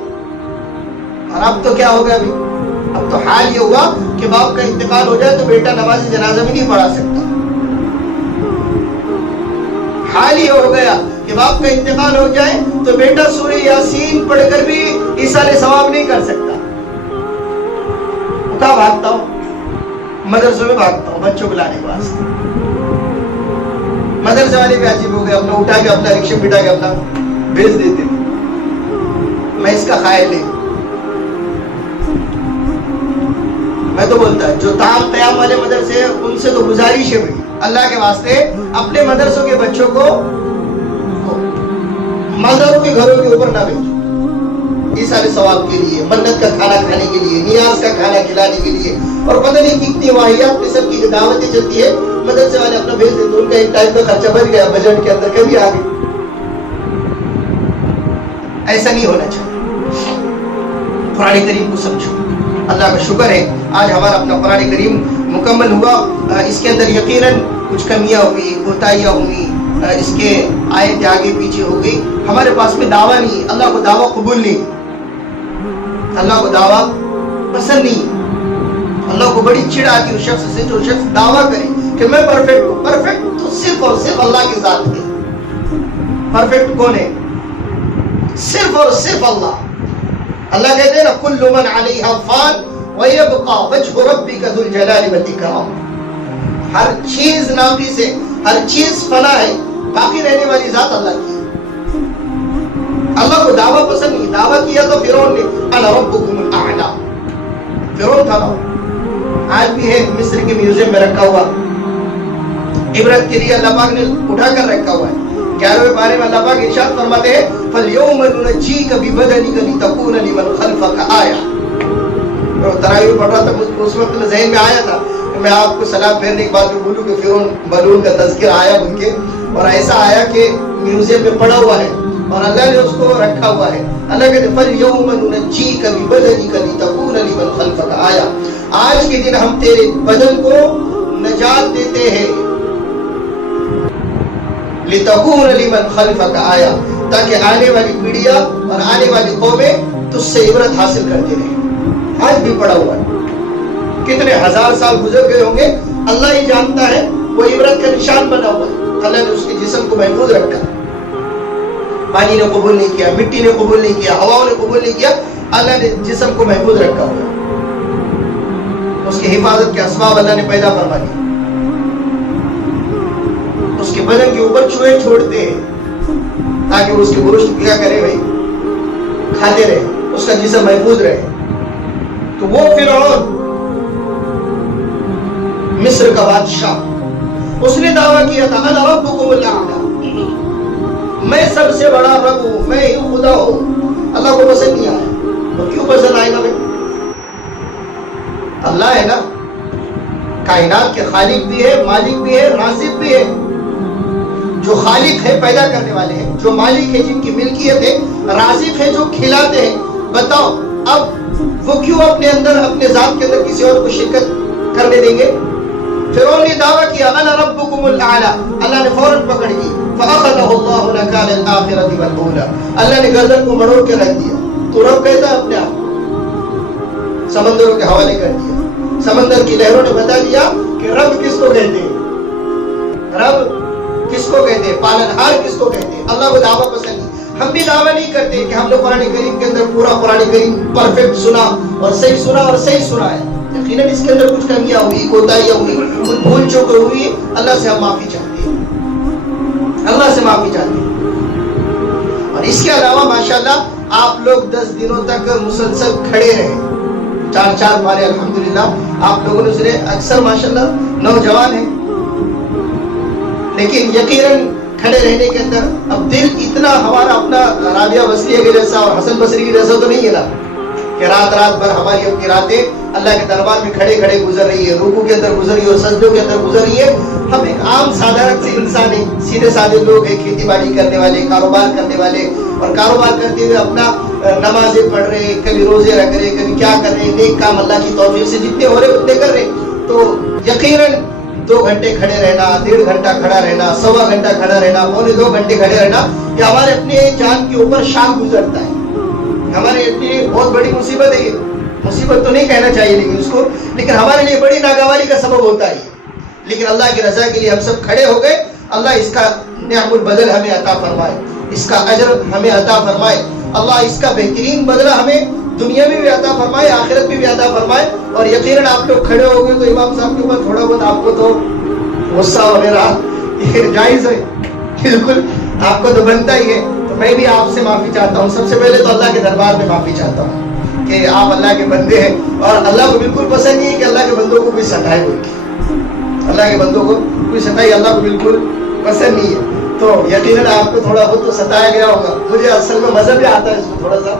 اور اب تو کیا ہوگا, ابھی اب تو حال یہ ہوا کہ باپ کا انتقال ہو جائے تو بیٹا نماز جنازہ بھی نہیں پڑھا سکتا. حال یہ ہو گیا کہ باپ کا انتقال ہو جائے تو بیٹا سورہ یاسین پڑھ کر بھی ایصال ثواب نہیں کر سکتا. وہ کہاں بھاگتا ہوں, مدرسوں میں بھاگتا ہوں بچوں کو لانے کے واسطے. مدرسے والے بھی عجیب ہو گئے, اپنا اٹھا کے اپنا رکشہ بٹھا کے اپنا بھیج دیتے تھے. میں اس کا قائل نہیں, میں تو بولتا ہے جو تام قیام والے مدرسے ہیں ان سے تو گزارش ہے بھائی اللہ کے واسطے اپنے مدرسوں کے بچوں کو مالداروں کے گھروں کے اوپر نہ بھیجو. ایصال ثواب کے لیے, منت کا کھانا کھانے کے لیے, نیاز کا کھانا کھلانے کے لیے, اور پتہ نہیں کتنی واحیات قسم کی دعوتیں چلتی ہے. مدرسے والے اپنا بھیج دیتے, ان کا ایک ٹائم کا خرچہ بچ گیا بجٹ کے اندر, کبھی آگے. ایسا نہیں ہونا چاہیے. قرآن کریم کو سمجھو. اللہ کا شکر ہے آج ہمارا اپنا قرآن کریم مکمل ہوا. اس کے اندر یقیناً کچھ کمیاں ہوئی, کوتاہیاں ہوئی, اس کے آیتیں آگے پیچھے ہو گئی. ہمارے پاس میں دعویٰ نہیں, اللہ کو دعویٰ قبول نہیں, اللہ کو دعویٰ پسند نہیں. اللہ کو بڑی چڑ آتی ہے اس شخص سے جو شخص دعویٰ کرے کہ میں پرفیکٹ ہوں. پرفیکٹ تو صرف اور صرف اللہ کی ذات ہے. پرفیکٹ کون ہے؟ صرف اور صرف اللہ. اللہ کہتے ہیں نا کل من علیہا فان ویبقى وجہ ربک ذو الجلال والاکرام. ہر چیز ناقص ہے, ہر چیز فنا ہے, باقی رہنے والی ذات اللہ کی. اللہ کو دعویٰ پسند نہیں. دعویٰ کیا تو فرعون نے انا ربکم الاعلی. فرعون تھا نا, آج بھی ہے مصر کے میوزیم میں رکھا ہوا, عبرت کے لیے اللہ پاک نے اٹھا کر رکھا ہوا ہے. 11ویں پارے میں اللہ پاک ارشاد فرماتے ہیں فَالْيَوْمَ نُنَجِّيكَ بِبَدَنِكَ لِتَكُونَ لِمَنْ خَلْفَكَ آیَةً. تراویح پڑھ رہا تھا, اس وقت ذہن میں آیا تھا کہ میں آپ کو سلام پھیرنے کے بعد بولوں کہ فرعون ملعون کا تذکرہ آیا بن کے, اور ایسا آیا کہ میوزیم میں پڑا ہوا ہے اور اللہ نے اس کو رکھا ہوا ہے. اللہ کہتے ہیں فَالْيَوْمَ نُنَجِّيكَ بِبَدَنِكَ لِتَكُونَ لِمَنْ خَلْفَكَ آیَةً. آج کے دن ہم تیرے بدن کو نجات دیتے ہیں لِتَكُونَ لِمَنْ خَلْفَكَ آیَةً, تاکہ آنے والی پیڑھیاں اور آنے والی قومیں تجھ سے عبرت حاصل کرتے رہیں. آج بھی پڑا ہوا ہے, کتنے ہزار سال گزر گئے ہوں گے اللہ ہی جانتا ہے. وہ عبرت کا نشان بنا ہوا ہے. اللہ نے اس کے جسم کو محفوظ رکھا. پانی نے قبول نہیں کیا, مٹی نے قبول نہیں کیا, ہواؤں نے قبول نہیں کیا, اللہ نے جسم کو محفوظ رکھا ہوا ہے. اس کی حفاظت کے اسباب اللہ نے پیدا فرما دی. اس کے بدن کے اوپر چوہے چھوڑتے ہیں تاکہ اس کے گوشت کیا کرے بھائی, کھاتے رہے, اس کا جسم محفوظ رہے. تو وہ فرعون مصر کا بادشاہ, اس نے دعویٰ کیا تھا انا ربکم الاعلی, میں سب سے بڑا رب ہوں, میں ہی خدا ہوں. اللہ کو پسند نہیں آیا. تو کیوں پسند آئے گا بھائی؟ اللہ ہے نا, کائنات کے خالق بھی ہے, مالک بھی ہے, رازق بھی ہے. جو خالق ہے پیدا کرنے والے ہیں, جو مالک ہے جن کی ملکیت ہے, رازق ہے جو کھلاتے ہیں. بتاؤ اب وہ کیوں اپنے اندر اپنے ذات کے اندر کسی اور کو شرکت کرنے دیں گے؟ فرعون نے دعویٰ کیا انا ربکم الاعلی، اللہ نے فوراً پکڑ لی، فاخذہ اللہ نکال الآخرۃ والأولی، اللہ نے گردن کو مڑوڑ کے رکھ دیا۔ تو رب کہتا ہے اپنے آپ، سمندروں کے حوالے کر دیا، سمندر کی لہروں نے بتا دیا کہ رب کس کو کہتے ہیں، رب کس کو کہتے ہیں، پالنہار کس کو کہتے ہیں۔ اللہ کو دعویٰ پسند نہیں، ہم بھی دعویٰ نہیں کرتے کہ ہم نے قرآن کریم کے اندر پورا قرآن کریم پرفیکٹ سنا اور صحیح سنا ہے۔ یقیناً اس کے اندر کچھ کمیاں ہوئی، کوتاہیاں ہوئی، کچھ بھول چوک ہوئی، اللہ سے ہم معافی چاہتے ہیں، اللہ سے معافی چاہتے ہیں۔ اور اس کے علاوہ ماشاءاللہ آپ لوگ 10 دنوں تک مسلسل کھڑے رہے، 4 پارے الحمدللہ آپ لوگوں نے سنے۔ اکثر ماشاءاللہ نوجوان ہیں، لیکن یقیناً کھڑے رہنے کے اندر اب دل اتنا ہمارا اپنا رابعہ بصریہ کے جیسا اور حسن بصری کے جیسا تو نہیں ہے نا کہ رات بھر ہماری اپنی راتیں اللہ کے دربار میں کھڑے گزر رہی ہے، رکوع کے اندر گزر رہی ہے اور سجدوں کے اندر گزر رہی ہے۔ ہم ایک عام سادھارن سے انسان ہیں، سیدھے سادے لوگ ہیں، کھیتی باڑی کرنے والے، کاروبار کرنے والے، اور کاروبار کرتے ہوئے اپنا نمازیں پڑھ رہے، کبھی روزے رکھ رہے، کبھی کیا کر رہے، نیک کام اللہ کی توفیق سے جتنے ہو رہے اتنے کر رہے۔ تو یقیناً 2 گھنٹے کھڑے رہنا، 1.5 گھنٹہ کھڑا رہنا، 1.25 گھنٹہ کھڑا رہنا، 2 گھنٹے کھڑے رہنا، یہ ہمارے اپنے جان کے اوپر شاہ گزرتا ہے، ہمارے لیے بہت بڑی مصیبت ہے۔ یہ مصیبت تو نہیں کہنا چاہیے لیکن اس کو، لیکن ہمارے لیے بڑی ناگواری کا سبب ہوتا ہے۔ لیکن اللہ کی رضا کے لیے ہم سب کھڑے ہو گئے، اللہ اس کا نعم البدل ہمیں عطا فرمائے، اس کا اجر ہمیں عطا فرمائے، اللہ اس کا بہترین بدلہ ہمیں دنیا میں بھی عطا فرمائے، آخرت میں بھی عطا فرمائے۔ اور یقیناً آپ لوگ کھڑے ہو گئے تو امام صاحب کے اوپر تھوڑا بہت آپ کو تو غصہ وغیرہ یہ جائز ہے، بالکل آپ کو تو بنتا ہی ہے۔ تو میں بھی آپ سے معافی چاہتا ہوں، سب سے پہلے تو اللہ کے دربار میں معافی چاہتا ہوں کہ آپ اللہ کے بندے ہیں، اور اللہ کو بالکل پسند نہیں ہے کہ اللہ کے بندوں کو کوئی ستائے، اللہ کے بندوں کو کوئی ستائے اللہ کو بالکل پسند نہیں ہے۔ تو یقیناً آپ کو تھوڑا بہت تو ستایا گیا ہوگا، مجھے اصل میں مزہ بھی آتا ہے اس میں، تھوڑا سا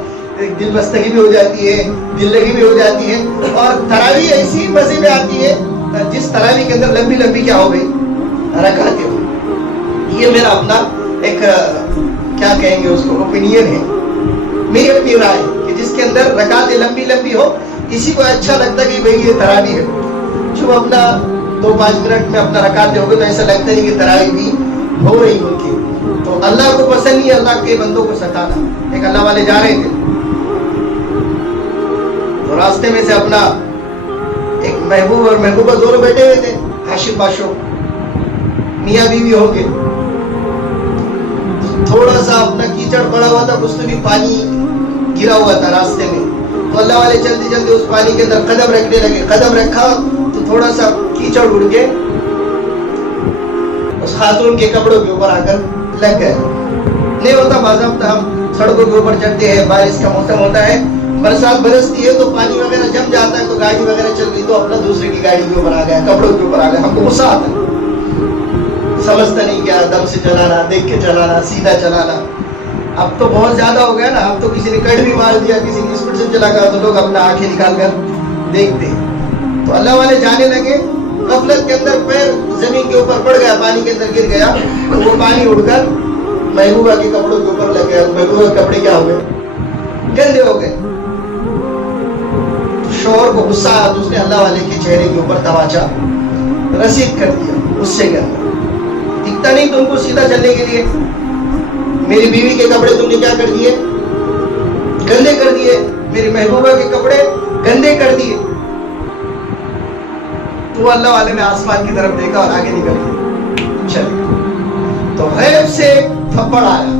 دل بستگی بھی ہو جاتی ہے، دل لگی بھی ہو جاتی ہے، اور تراویح ایسی مزے میں آتی ہے جس تراویح کے اندر لمبی لمبی کیا ہو گئی رکعتیں ہو۔ یہ میرا اپنا ایک کیا کہیں گے اس کو اوپینین ہے، میری اپنی رائے کہ جس کے اندر رکعتیں لمبی لمبی ہو، کسی کو اچھا لگتا کہ بھئی یہ تراویح ہے، جو اپنا 2-5 منٹ میں اپنا رکعتیں ہو گئی تو ایسا لگتا نہیں کہ تراویح بھی ہو رہی ان کی۔ تو اللہ کو پسند نہیں ہے اللہ کے بندوں کو ستانا۔ ایک اللہ والے جا رہے تھے تو راستے میں سے اپنا ایک محبوب اور محبوبہ دونوں بیٹھے ہوئے تھے، ہاشم باشو میاں بیوی ہو گئے، تھوڑا سا اپنا کیچڑ پڑا ہوا تھا، کچھ تو بھی پانی گرا ہوا تھا راستے میں، تو اللہ والے جلدی جلدی اس پانی کے اندر قدم رکھنے لگے۔ قدم رکھا تو تھوڑا سا کیچڑ اڑ کے اس خاتون کے کپڑوں کے اوپر آ کر لگ گئے۔ نہیں ہوتا باضابطہ ہم سڑکوں کے اوپر چڑھتے ہیں، بارش کا موسم ہوتا ہے، برسات برستی ہے تو پانی وغیرہ جم جاتا ہے، تو گاڑی وغیرہ چل گئی تو اپنا دوسرے کی گاڑی کے اوپر آ گیا، کپڑوں کے اوپر آ گیا، ہم کو غصہ آتا ہے، سمجھتا نہیں کیا دم سے چلانا، دیکھ کے چلانا، سیدھا چلانا۔ اب تو بہت زیادہ ہو گیا نا، اب تو کسی نے کٹ بھی مار دیا، کسی نے اسپیڈ سے چلا گیا تو لوگ اپنا آنکھیں نکال کر دیکھتے۔ تو اللہ والے جانے لگے، غفلت کے اندر پیر زمین کے اوپر پڑ گیا، پانی کے اندر گر گیا، تو وہ پانی اڑ کر محبوبہ کے کپڑوں کے اوپر لگ گیا، محبوبہ کے کپڑے کیا ہو گئے؟ گندے ہو گئے۔ شوہر کو غصہ آیا تو اس نے اللہ والے کے چہرے کے اوپر تماچا رسید کر دیا غصے کے اندر۔ دکھتا نہیں تم کو سیدھا چلنے کے لیے؟ میری بیوی کے کپڑے تم نے کیا کر دیے؟ گندے کر دیے، میری محبوبہ کے کپڑے گندے کر دیے۔ تو اللہ والے نے آسمان کی طرف دیکھا اور آگے نکل گئے، چل تو غیب سے تھپڑ آیا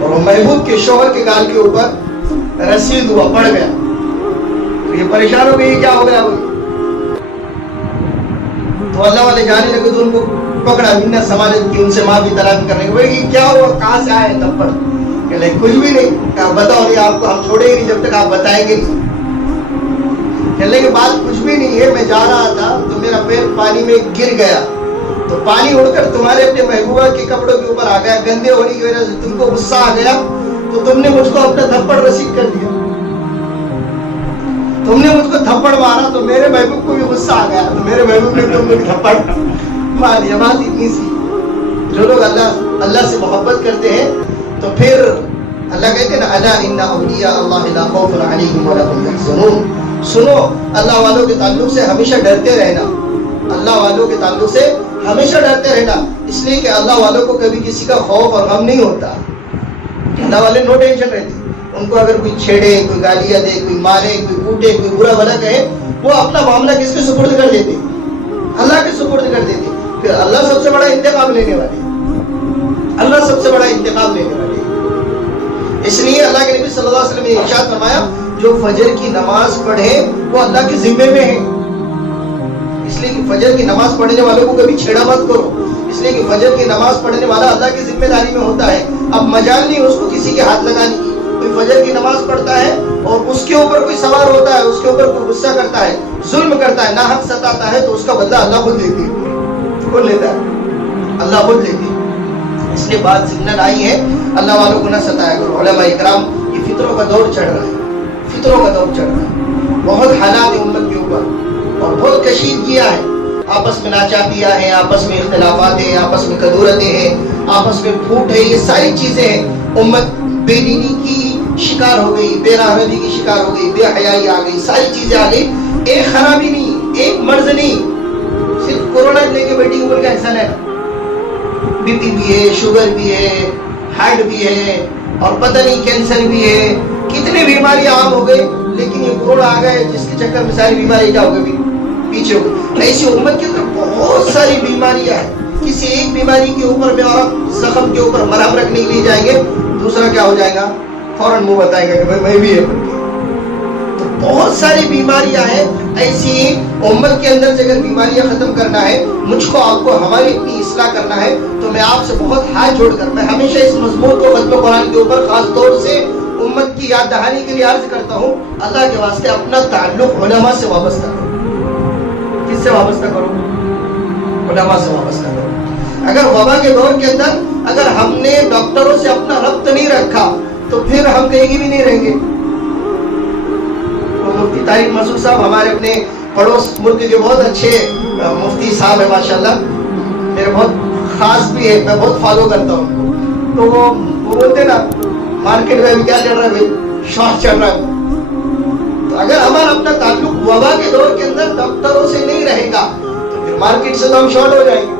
اور وہ محبوب کے شوہر کے گال کے اوپر رسید ہوا، پڑ گیا۔ یہ پریشان ہو گئی، کیا ہو گیا؟ تو اللہ والے جانے لگے تو ان کو پکڑا، منت سماجت کی، ان سے معافی طلب کرنے کے، کیا ہوا، کہاں سے آئے تھپڑ؟ کہ لے کچھ بھی نہیں، کہا بتاؤ نہیں، آپ کو ہم چھوڑیں گے نہیں جب تک آپ بتائیں گے نہیں۔ کہنے کے بعد کچھ بھی نہیں ہے، میں جا رہا تھا تو میرا پیر پانی میں گر گیا، تو پانی اڑ کر تمہارے اپنے محبوبہ کے کپڑوں کے اوپر آ گیا، گندے ہونے کی وجہ سے تم کو غصہ آ گیا تو تم نے مجھ کو اپنا تھپڑ رسید کر دیا، تم نے مجھ کو تھپڑ مارا تو میرے محبوب کو بھی غصہ آ گیا، تو میرے محبوب نے تم کو تھپڑ مار دیا۔ بات اتنی سی۔ جو لوگ اللہ سے محبت کرتے ہیں تو پھر اللہ کہتے ہیں نا، الا ان اولیاء اللہ لا خوف علیہم ولا هم يحزنون، سنو، اللہ والوں کے تعلق سے ہمیشہ ڈرتے رہنا، اللہ والوں کے تعلق سے ہمیشہ ڈرتے رہنا، اس لیے کہ اللہ والوں کو کبھی کسی کا خوف اور غم نہیں ہوتا. اللہ والے نو ٹینشن رہتے. ان کو اگر کوئی چھیڑے، کوئی گالیاں دے، کوئی مارے، کوئی کوٹے، کوئی برا بھلا کہے، وہ اپنا معاملہ کس کے سپرد کر دیتے؟ اللہ کے سپرد کر دیتے. پھر اللہ سب سے بڑا انتقام لینے والے، اللہ سب سے بڑا انتقام لینے والے. اس لیے اللہ کے نبی صلی اللہ علیہ وسلم نے ارشاد فرمایا جو فجر کی نماز پڑھے وہ اللہ کے ذمے میں ہے. اس لیے کہ فجر کی نماز پڑھنے والوں کو کبھی چھیڑا مت کرو، اس لیے کہ فجر کی نماز پڑھنے والا اللہ کی ذمہ داری میں ہوتا ہے. اب مجال نہیں اس کو کسی کے ہاتھ لگانے کی. کوئی فجر کی نماز پڑھتا ہے اور اس کے اوپر کوئی سوار ہوتا ہے، اس کے اوپر کوئی غصہ کرتا ہے، ظلم کرتا ہے، ناحق ستاتا ہے، تو اس کا بدلہ اللہ خود لیتی ہے. کون لیتا ہے؟ اللہ خود لیتی ہے. اس لیے بات سگنل آئی ہے اللہ والوں کو نہ ستایا کرو. علماء اکرام، یہ فطروں کا دور چڑھ رہا ہے، فطروں کا دور چڑھ رہا ہے. بہت حالات امت کے اوپر اور بہت کشیدگیاں ہیں، آپس میں ناچاپیاں ہیں، آپس میں اختلافات ہیں، آپس میں کدورتیں ہیں، آپس میں پھوٹ ہے. یہ ساری چیزیں ہیں. امت بے دینی کی شکار ہو گئی، بے راہنمائی کی شکار ہو گئی، بے حیائی آ گئی، ساری چیزیں آ گئی. ایک خرابی نہیں، ایک مرض نہیں، صرف کورونا لے کے بیٹی عمر کا انسان ہے. بی پی بھی ہے، شوگر بھی ہے، ہارٹ بھی ہے، اور پتہ نہیں کینسر بھی ہے. کتنی بیماریاں عام ہو گئی، لیکن یہ کورونا آ گئے جس کے چکر میں ساری بیماری کیا ہو گئی؟ پیچھے ہو گئی. ایسی امت کے اندر بہت ساری بیماریاں ہیں. کسی ایک بیماری کے اوپر میں اور زخم کے اوپر مرہم رکھنے کے لیے جائیں گے، دوسرا کیا ہو جائے گا؟ فوراً منہ بتائے گا کہ میں بھی ہے. تو بہت ساری بیماریاں ہیں. ایسی امت کے اندر سے اگر بیماریاں ختم کرنا ہے، مجھ کو آپ کو ہماری اپنی اصلاح کرنا ہے، تو میں آپ سے بہت ہاتھ جوڑ کر میں ہمیشہ اس مضمون کو ختم قرآن کے اوپر خاص طور سے امت کی یاد دہانی کے لیے عرض کرتا ہوں، اللہ کے واسطے اپنا تعلق علماء سے وابستہ کرو. کس سے وابستہ کرو؟ علماء سے وابستہ کرو. اگر وبا کے دور کے اندر اگر ہم نے ڈاکٹروں سے اپنا ربط نہیں رکھا تو پھر ہم کہیں بھی نہیں رہیں گے. مفتی طارق مسعود صاحب ہمارے اپنے پڑوس ملک کے بہت اچھے مفتی صاحب ہیں، ماشاءاللہ میرے بہت خاص بھی ہے، میں بہت فالو کرتا ہوں ان کو. تو وہ بولتے نا مارکیٹ میں ابھی کیا چل رہا ہے؟ شارٹ چل رہا ہے. تو اگر ہمارا اپنا تعلق وبا کے دور کے اندر ڈاکٹروں سے نہیں رہے گا تو پھر مارکیٹ سے تو ہم شارٹ ہو جائیں گے.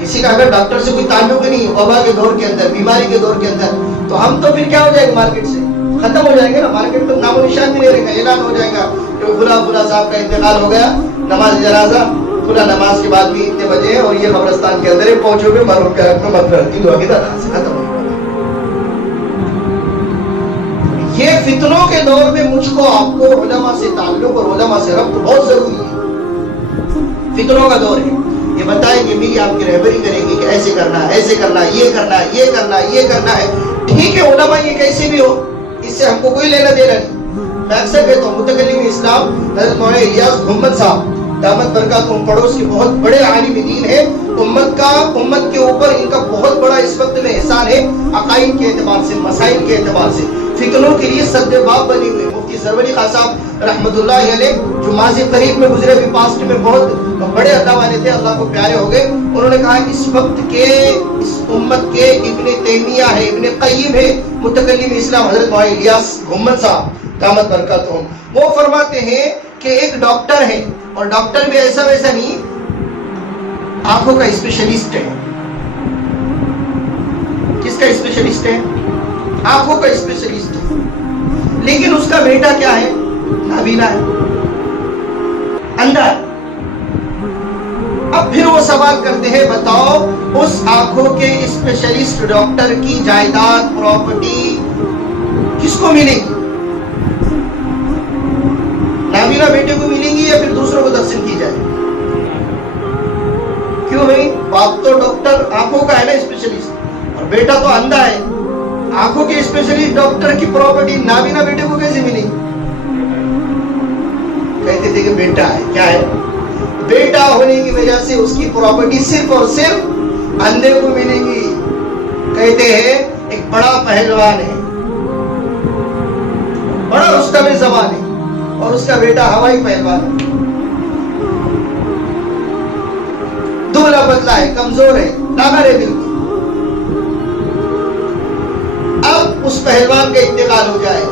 کسی کا اگر ڈاکٹر سے کوئی تعلق نہیں وبا کے دور کے اندر، بیماری کے دور کے اندر، تو ہم تو پھر کیا ہو جائیں گے؟ مارکیٹ سے ختم ہو جائیں گے نا. مارکیٹ میں نام و نشان بھی نہیں رہے گا. اعلان ہو جائے گا کہ فلاں صاحب کا انتقال ہو گیا، نماز جنازہ فلاں نماز کے بعد بھی اتنے بجے اور یہ قبرستان کے اندر پہنچو گے، مرحوم کے حق میں مغفرت کی دعا کی طرح سے ختم ہو گیا. یہ فتنوں کے دور میں مجھ کو آپ کو علماء سے تعلق اور علماء سے ربط بہت ضروری ہے. فتنوں کا دور ہے. یہ بتائیں کہ میری آپ کی رہبری کرے گی کہ ایسے کرنا ہے، ایسے کرنا ہے، یہ کرنا ہے، یہ کرنا ہے، یہ کرنا ہے. ٹھیک ہے علماء یہ کیسے بھی ہو، اس سے ہم کو کوئی لینا دینا نہیں. میں اکثر کہتا ہوں متکلم اسلام حضرت مولانا الیاس گھمت صاحب دامت برکاتہم پڑوس کے بہت بڑے عالم دین ہیں. امت کے اوپر ان کا بہت بڑا اس وقت میں احسان ہے، عقائد کے اعتبار سے، مسائل کے اعتبار سے فتنوں کے لیے سد باب بنی ہوئے. مفتی زروری خان صاحب رحمۃ اللہ علیہ جو ماضی قریب میں گزرے بھی پاسٹ میں بہت بڑے اللہ والے تھے، اللہ کو پیارے ہو گئے. انہوں نے کہا اس وقت کے اس امت کے ابن تیمیہ ہے، ابن قیم ہے متکلم اسلام حضرت مولانا الیاس گھمت صاحب دامت برکاتہم. وہ فرماتے ہیں کہ ایک ڈاکٹر ہے، اور ڈاکٹر بھی ایسا ویسا نہیں، آنکھوں کا اسپیشلسٹ ہے. کس کا اسپیشلسٹ ہے؟ آنکھوں کا اسپیشلسٹ ہے. لیکن اس کا بیٹا کیا ہے؟ نابینا ہے، اندھا ہے. اب پھر وہ سوال کرتے ہیں بتاؤ اس آنکھوں کے اسپیشلسٹ ڈاکٹر کی جائیداد پراپرٹی کس کو ملے گی؟ نابینا بیٹے کو ملیں گی یا پھر دوسروں کو تقسیم کی جائے گی؟ کیوں بھائی؟ باپ تو ڈاکٹر آنکھوں کا ہے نا اسپیشلسٹ، اور بیٹا تو اندھا ہے. آنکھوں کے اسپیشلسٹ ڈاکٹر کی پراپرٹی نابینا بیٹے کو کیسے ملے گی؟ کہتے تھے کہ بیٹا ہے. کیا ہے؟ بیٹا ہونے کی وجہ سے اس کی پراپرٹی صرف اور صرف اندھے کو ملے گی. کہتے ہیں ایک بڑا پہلوان ہے، بڑا رستم زمان ہے، اور اس کا بیٹا ہوائی پہلوان ہے، دبلا پتلا ہے، کمزور ہے، لاغر ہے بالکل. اب اس پہلوان کا انتقال ہو جائے،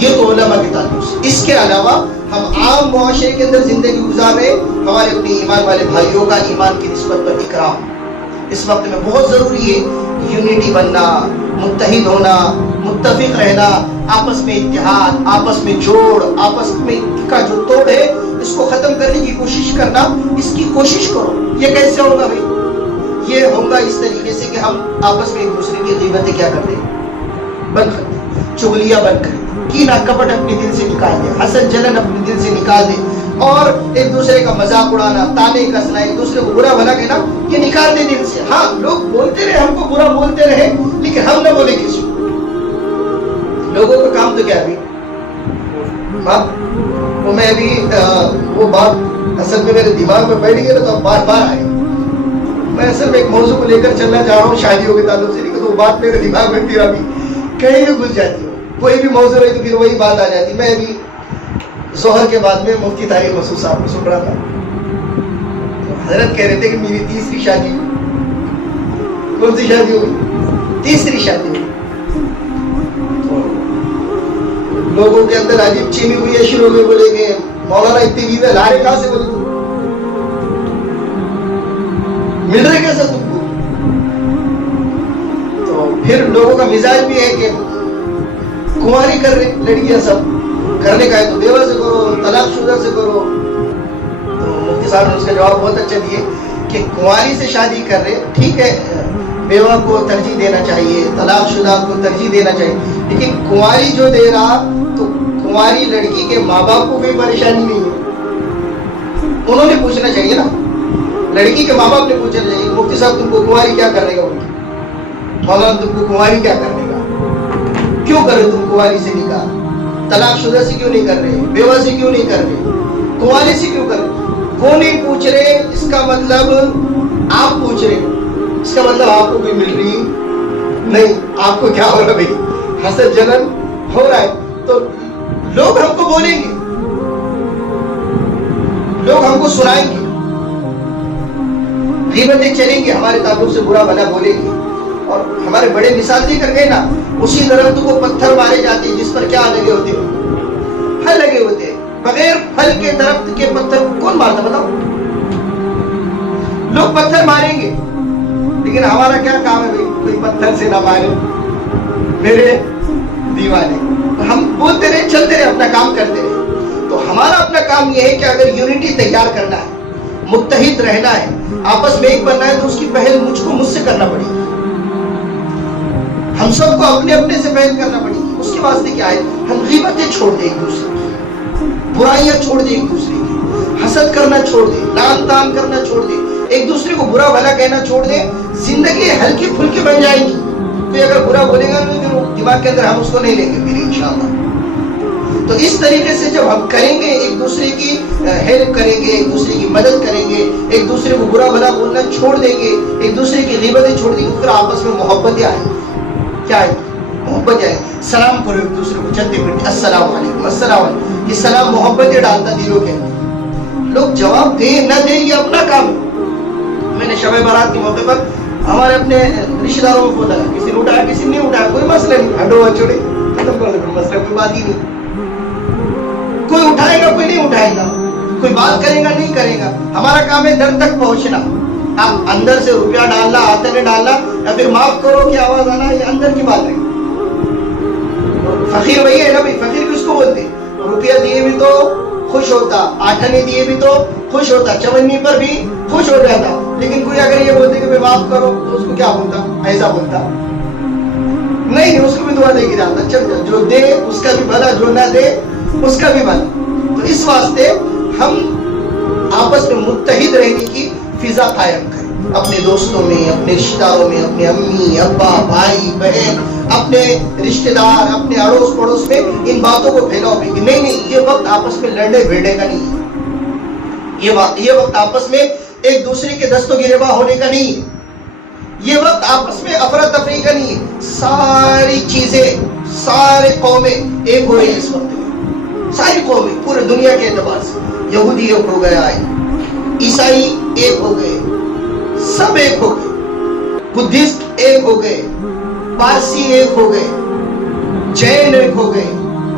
یہ تو علماء کے تعلق سے. اس کے علاوہ ہم عام معاشرے کے اندر زندگی گزار رہے, ہمارے اپنے ایمان والے بھائیوں کا ایمان کی نسبت پر اکرام اس وقت میں بہت ضروری ہے. یونٹی بننا, متحد ہونا, متفق رہنا, آپس میں اتحاد, آپس میں جوڑ, آپس میں کا جو توڑ ہے اس کو ختم کرنے کی کوشش کرنا, اس کی کوشش کرو. یہ کیسے ہوگا بھائی؟ یہ ہوگا اس طریقے سے کہ ہم آپس میں ایک دوسرے کی غیبتیں کیا کرتے ہیں, بند کرتے ہیں, چغلیاں بند کریں, کینہ کپٹ اپنے دل سے نکال دیں, حسد جلن اپنے دل سے نکال دیں, اور ایک دوسرے کا مذاق اڑانا, تانے کسنا, ایک دوسرے کو برا بھلا کہنا, یہ نکال دیں دل سے. ہاں لوگ بولتے رہے, ہم کو برا بولتے رہے, لیکن ہم نہ بولے کسی کو. لوگوں کا کام تو کیا ہے وہ میں ابھی وہ بات اصل میں میرے دماغ میں بیٹھ گئی نا, تو اب بار بار آئی. میں اصل میں ایک موضوع کو لے کر چلنا چاہ رہا ہوں شادیوں کے تعلق سے, لیکن وہ بات میرے دماغ میں پھر ابھی کہیں بھی گھس جاتی ہے. کوئی بھی موضوع ہے تو پھر وہی بات آ جاتی. میں ابھی ظہر کے بعد میں مفتی طارق مسعود صاحب کو سن رہا تھا, حضرت کہہ رہے تھے کہ میری تیسری شادی ہوئی. کون سی شادی ہوئی؟ تیسری شادی ہوئی. لوگوں کے اندر عجیب چینی ہوئی ہے, شروع میں بولے کہ مولانا اتنی بیوے لا رہے کہاں سے, بولے تو مل رہے کیسا تم کو. تو پھر لوگوں کا مزاج بھی ہے کہ کنواری کر رہے لڑکیاں, سب کرنے کا ہے تو بیوہ سے کرو, طلاق شدہ سے کرو. تو مفتی صاحب نے اس کا جواب بہت اچھا دیے کہ کنواری سے شادی کر رہے, ٹھیک ہے بیوہ کو ترجیح دینا چاہیے, طلاق شدہ کو ترجیح دینا چاہیے, لیکن کنواری جو دے رہا تو کنواری لڑکی کے ماں باپ کو کوئی پریشانی نہیں ہے, انہوں نے پوچھنا چاہیے نا, لڑکی کے ماں باپ نے پوچھنا چاہیے مفتی صاحب تم کو کنواری کیا کرنے گا, مولانا تم کو کنواری کیا کرنے گا, کیوں کر رہے تم کنواری سے نکاح, طلاق شدہ سے کیوں نہیں کر رہے, بیوہ سے کیوں نہیں کر رہے, کنواری سے کیوں کر رہے. وہ نہیں پوچھ رہے, اس کا مطلب آپ پوچھ رہے, اس کا مطلب آپ کو کوئی مل رہی نہیں. آپ کو کیا ہو رہا بھائی, حسد جلن ہو رہا ہے. تو لوگ ہم کو بولیں گے, لوگ ہم کو سنائیں گے, غیبتیں چلیں گے, ہمارے تعلق سے برا بھلا بولیں گے. اور ہمارے بڑے مثال دے کر گئے نا, اسی درخت کو پتھر مارے جاتے ہیں جس پر کیا لگے ہوتے ہیں, پھل لگے ہوتے ہیں. بغیر پھل کے درخت کے پتھر کون مارتا بتاؤ؟ لوگ پتھر ماریں گے, لیکن ہمارا کیا کام ہے بھائی, کوئی پتھر سے نہ مارے میرے دیوانے. ہم بولتے رہے, چلتے رہے, اپنا کام کرتے رہے. تو ہمارا اپنا کام یہ ہے کہ اگر یونٹی تیار کرنا ہے, متحد رہنا ہے, آپس میں ایک بننا ہے, تو اس کی پہل مجھ سے کرنا پڑے گی. ہم سب کو اپنے اپنے سے پہل کرنا پڑے گی. اس کے واسطے کیا ہے, ہم غیبتیں چھوڑ دیں ایک دوسرے کی, برائیاں چھوڑ دیں ایک دوسرے کی, حسد کرنا چھوڑ دیں, لعن طعن کرنا چھوڑ دیں, ایک دوسرے کو برا بھلا کہنا چھوڑ دیں. زندگی ہلکی پھلکی بن جائے گی. کوئی اگر برا بولے گا تو پھر دماغ کے اندر ہم اس کو نہیں لیں گے پھر انشاءاللہ. تو اس طریقے سے جب ہم کریں گے, ایک دوسرے کی ہیلپ کریں گے, ایک دوسرے کی مدد کریں گے, ایک دوسرے کو برا بھلا بولنا چھوڑ دیں گے, ایک دوسرے کی غیبتیں چھوڑ دیں گے, پھر آپس میں محبتیں آئیں گی. کیا ہے محبت ہے. سلام کرو ایک دوسرے کو چلتے پھرتے, السلام علیکم, السلام علیکم. یہ سلام محبتیں ڈالتا دلوں کے اندر. لوگ جواب دیں نہ دیں یہ اپنا کام ہے. میں نے شب بارات کے موقع پر ہمارے اپنے رشتہ داروں کو فون لگا, کسی نے اٹھایا کسی نے نہیں اٹھایا, کوئی مسئلہ نہیں, ہٹو چھوڑے, ختم کر دو مسئلہ, کوئی بات ہی نہیں. کوئی اٹھائے گا کوئی نہیں اٹھائے گا, کوئی بات کرے گا نہیں کرے گا. ہمارا کام ہے در تک پہنچنا. آپ اندر سے روپیہ ڈالنا, ہاتھ میں ڈالنا, یا پھر معاف کرو کی آواز آنا, یہ اندر کی بات نہیں. فقیر وہی ہے نا بھائی, فقیر کس کو بولتے, روپیہ دیے بھی تو خوش ہوتا, آٹھنے دیے بھی تو خوش ہوتا, چونی پر بھی خوش ہو جاتا. لیکن کوئی اگر یہ بولتے کہ معاف کرو تو اس کو کیا بولتا, ایسا بولتا نہیں, اس کو بھی دعا دے کے جاتا, چل جو دے اس کا بھی بھلا, جو نہ دے اس کا بھی بھلا. تو اس واسطے ہم آپس میں متحد رہنے کی فضا قائم کریں, اپنے دوستوں میں, اپنے رشتہ داروں میں, اپنے امی ابا بھائی بہن, اپنے رشتہ دار, اپنے اڑوس پڑوس میں ان باتوں کو پھیلاؤ بھی کہ نہیں, یہ وقت آپس میں لڑنے بھیڑنے کا نہیں ہے. یہ وقت آپس میں ایک دوسرے کے دست و گریباں ہونے کا نہیں ہے. یہ وقت آپس میں افراتفری کا نہیں ہے. ساری چیزیں, سارے قومیں ایک ہو رہی ہیں اس وقت میں, ساری قومیں پورے دنیا کے اعتبار سے. یہودی ایک ہو گیا ہے, عیسائی ایک ہو گئے, سب ایک ہو گئے, بدھسٹ ایک ہو گئے, پارسی ایک ہو گئے, جین ایک ہو گئے,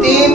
3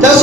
10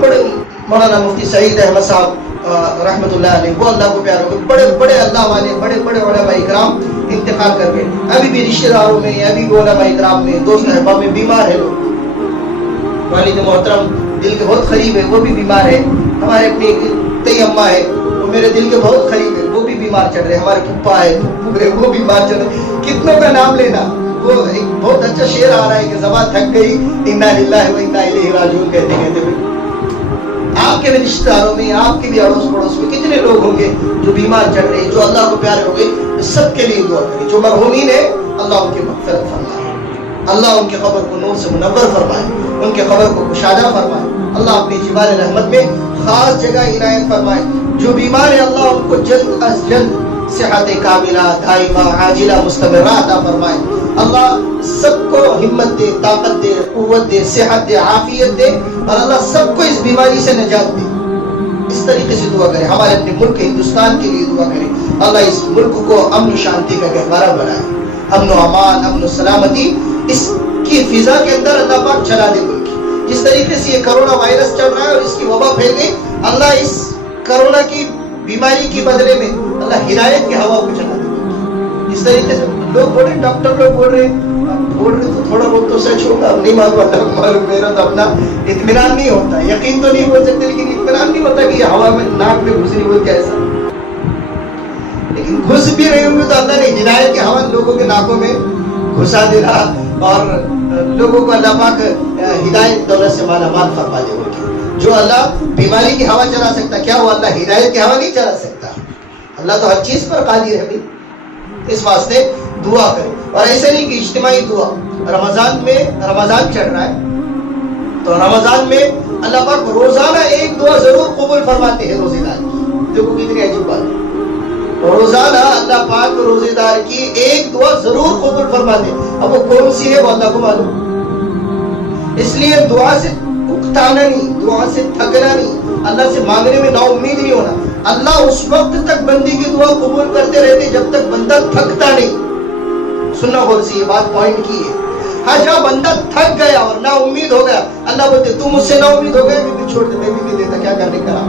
بڑے مولانا مفتی سعید احمد صاحب رحمۃ اللہ علیہ وہ اللہ کو پیارے ہو گئے. بڑے بڑے اللہ والے بڑے بڑے علماء کرام انتقال کر گئے. ابھی بھی رشتہ داروں میں ابھی بھی علماء کرام میں دوست احباب میں بیمار ہے لوگ. والد محترم دل کے بہت قریب ہے وہ بھی بیمار ہے. ہمارے اپنے کئی اماں ہے وہ میرے دل کے بہت قریب ہے وہ بھی بیمار چل رہے. ہمارے پھپھا ہے وہ بیمار چل رہے. کتنوں کا نام لینا. وہ ایک بہت اچھا شعر آ رہا ہے کہ زبان تھک گئی انا للہ و انا الیہ راجعون کہتے کہتے ہوئے. آپ کے بھی رشتہ داروں میں آپ کے بھی اڑوس پڑوس میں کتنے لوگ ہوں گے جو بیمار چل رہے جو اللہ کو پیارے ہو گئے. سب کے لیے دعا کریں. جو مرحومین ہے اللہ ان کی مغفرت فرمائے. اللہ ان کے قبر کو نور سے منور فرمائے. ان کے قبر کو کشادہ فرمائے. اللہ اپنی جبال رحمت میں خاص جگہ عنایت فرمائے. جو بیمار ہے اللہ ان کو جلد از جلد صحت کاملہ دائمہ عاجلہ مستمرہ عطا فرمائے. اللہ سب کو ہمت دے طاقت دے قوت دے صحت دے عافیت دے اور اللہ سب کو اس بیماری سے نجات دے. اس طریقے سے دعا کریں. ہمارے اپنے ملک ہندوستان کے لیے دعا کریں. اللہ اس ملک کو امن و شانتی کا گہوارہ بنائے. امن و امان امن و سلامتی اس کی فضا کے اندر اللہ پاک چلا دے ملک. جس طریقے سے یہ کرونا وائرس چل رہا ہے اور اس کی وبا پھیل گئی اللہ اس کرونا کی بیماری کی بدلے میں اللہ ہدایت کی ہوا کو چلا دے. اس طریقے سے لوگ بول رہے ڈاکٹر لوگ بول رہے تو تھوڑا بہت تو سچ ہوگا. اب نہیں معلوم میرا تو اپنا اطمینان نہیں ہوتا. یقین تو نہیں بول سکتے لیکن اطمینان نہیں ہوتا کہ یہ ہوا میں ناک میں گھس رہی وہ کیسا. لیکن گھس بھی رہے ہوں گے تو اللہ نے ہدایت کی ہوا لوگوں کے ناکوں میں گھسا دے رہا اور لوگوں کو اللہ پاک ہدایت دولت سے مالا مال فرما دے. جو اللہ بیماری کی ہوا چلا سکتا کیا وہ اللہ ہدایت کی ہوا نہیں چلا سکتا. اللہ تو ہر چیز پر قادر ہے. اس واسطے دعا کریں. اور ایسے نہیں کہ اجتماعی دعا. رمضان میں رمضان چل رہا ہے تو رمضان میں اللہ پاک روزانہ ایک دعا ضرور قبول فرماتے ہیں روزے دار کی. دیکھو کتنی عجیب بات ہے. روزانہ اللہ پاک روزے دار کی ایک دعا ضرور قبول فرماتے ہیں. اب وہ کون سی ہے وہ اللہ کو معلوم. اس لیے دعا سے اکتانا نہیں دعا سے تھکنا نہیں. اللہ سے مانگنے میں نا امید نہیں ہونا. اللہ اس وقت تک بندی کی دعا قبول کرتے رہتے جب تک بندہ تھکتا نہیں. سننا غور سے یہ بات پوائنٹ کی ہے. ہاں جہاں بندہ تھک گیا اور نا امید ہو گیا اللہ بولتے تو مجھ سے نا امید ہو گیا میں بھی چھوڑ دے میں بھی نہیں دیتا کیا کرنے کا.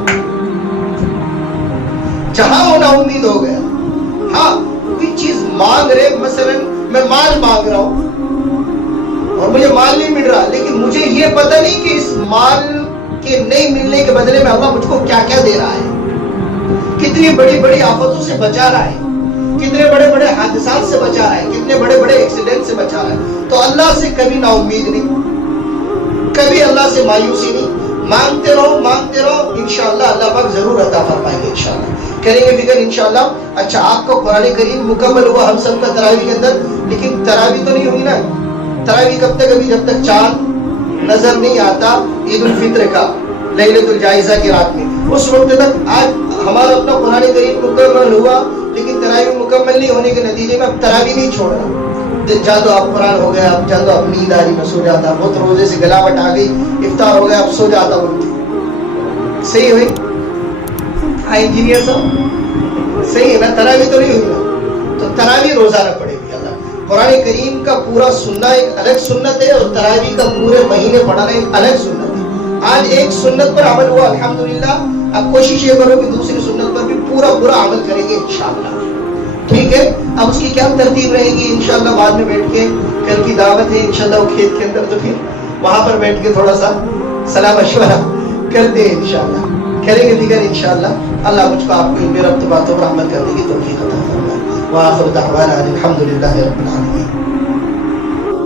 جہاں وہ نا امید ہو گیا ہاں کوئی چیز مانگ رہے مثلا میں مال مانگ رہا ہوں اور مجھے مال نہیں مل رہا لیکن مجھے یہ پتہ نہیں کہ اس مال کے نہیں ملنے کے بدلے میں اللہ مجھ کو کیا کیا دے رہا ہے. کتنی بڑی بڑی آفتوں سے بچا رہا ہے. کتنے بڑے بڑے حادثات سے بچا رہا ہے. کتنے بڑے بڑے ایکسیڈنٹ سے بچا رہا ہے. تو اللہ سے کبھی نا امید نہیں کبھی اللہ سے مایوسی نہیں. مانگتے رہو انشاءاللہ اللہ پاک ضرور عطا فرمائیں گے. انشاءاللہ کریں گے فکر انشاءاللہ. اچھا آپ کو قرآن کریم مکمل ہوا ہم سب کا تراویح کے اندر لیکن تراویح تو نہیں ہوئی نا. تراویح کب تک ابھی جب تک چاند نظر نہیں آتا عید الفطر کا لیلۃ الجائزہ کی رات میں اس وقت تک. آج ہمارا اپنا قرآن کریم مکمل ہوا لیکن تراویح مکمل نہیں ہونے کے نتیجے میں اب تراویح نہیں چھوڑ رہا. جا دو آپ قرآن ہو گیا اب جا دو اب نیند آ رہی میں سو جاتا. بہت روزے سے گلاوٹ آ گئی افطار ہو گیا اب سو جاتا بولتی. صحیح ہوئی ہاں انجینئر صاحب صحیح ہے نا. تراویح تو نہیں ہوئی نا تو تراویح روزانہ پڑے گی. اللہ قرآن کریم کا پورا سننا ایک الگ سنت ہے اور تراویح کا پورے مہینے پڑھنا ایک الگ سنت ہے. آج ایک سنت پر عمل ہوا الحمدللہ. اب کوشش یہ کرو کہ دوسری سنت پر بھی پورا عمل کریں گے انشاءاللہ. ٹھیک ہے. اب اس کی کیا ترتیب رہے گی انشاءاللہ بعد میں بیٹھ کے کل کی دعوت ہے انشاءاللہ وہ کھیت کے اندر تو پھر وہاں پر بیٹھ کے تھوڑا سا صلاح مشورہ کرتے ہیں انشاءاللہ. کریں گے دیگر انشاءاللہ. اللہ مجھ کو آپ کو میرا باتوں پر عمل کرنے کی توفیق عطا فرمائے. وآخر دعوانا الحمدللہ رب العالمین.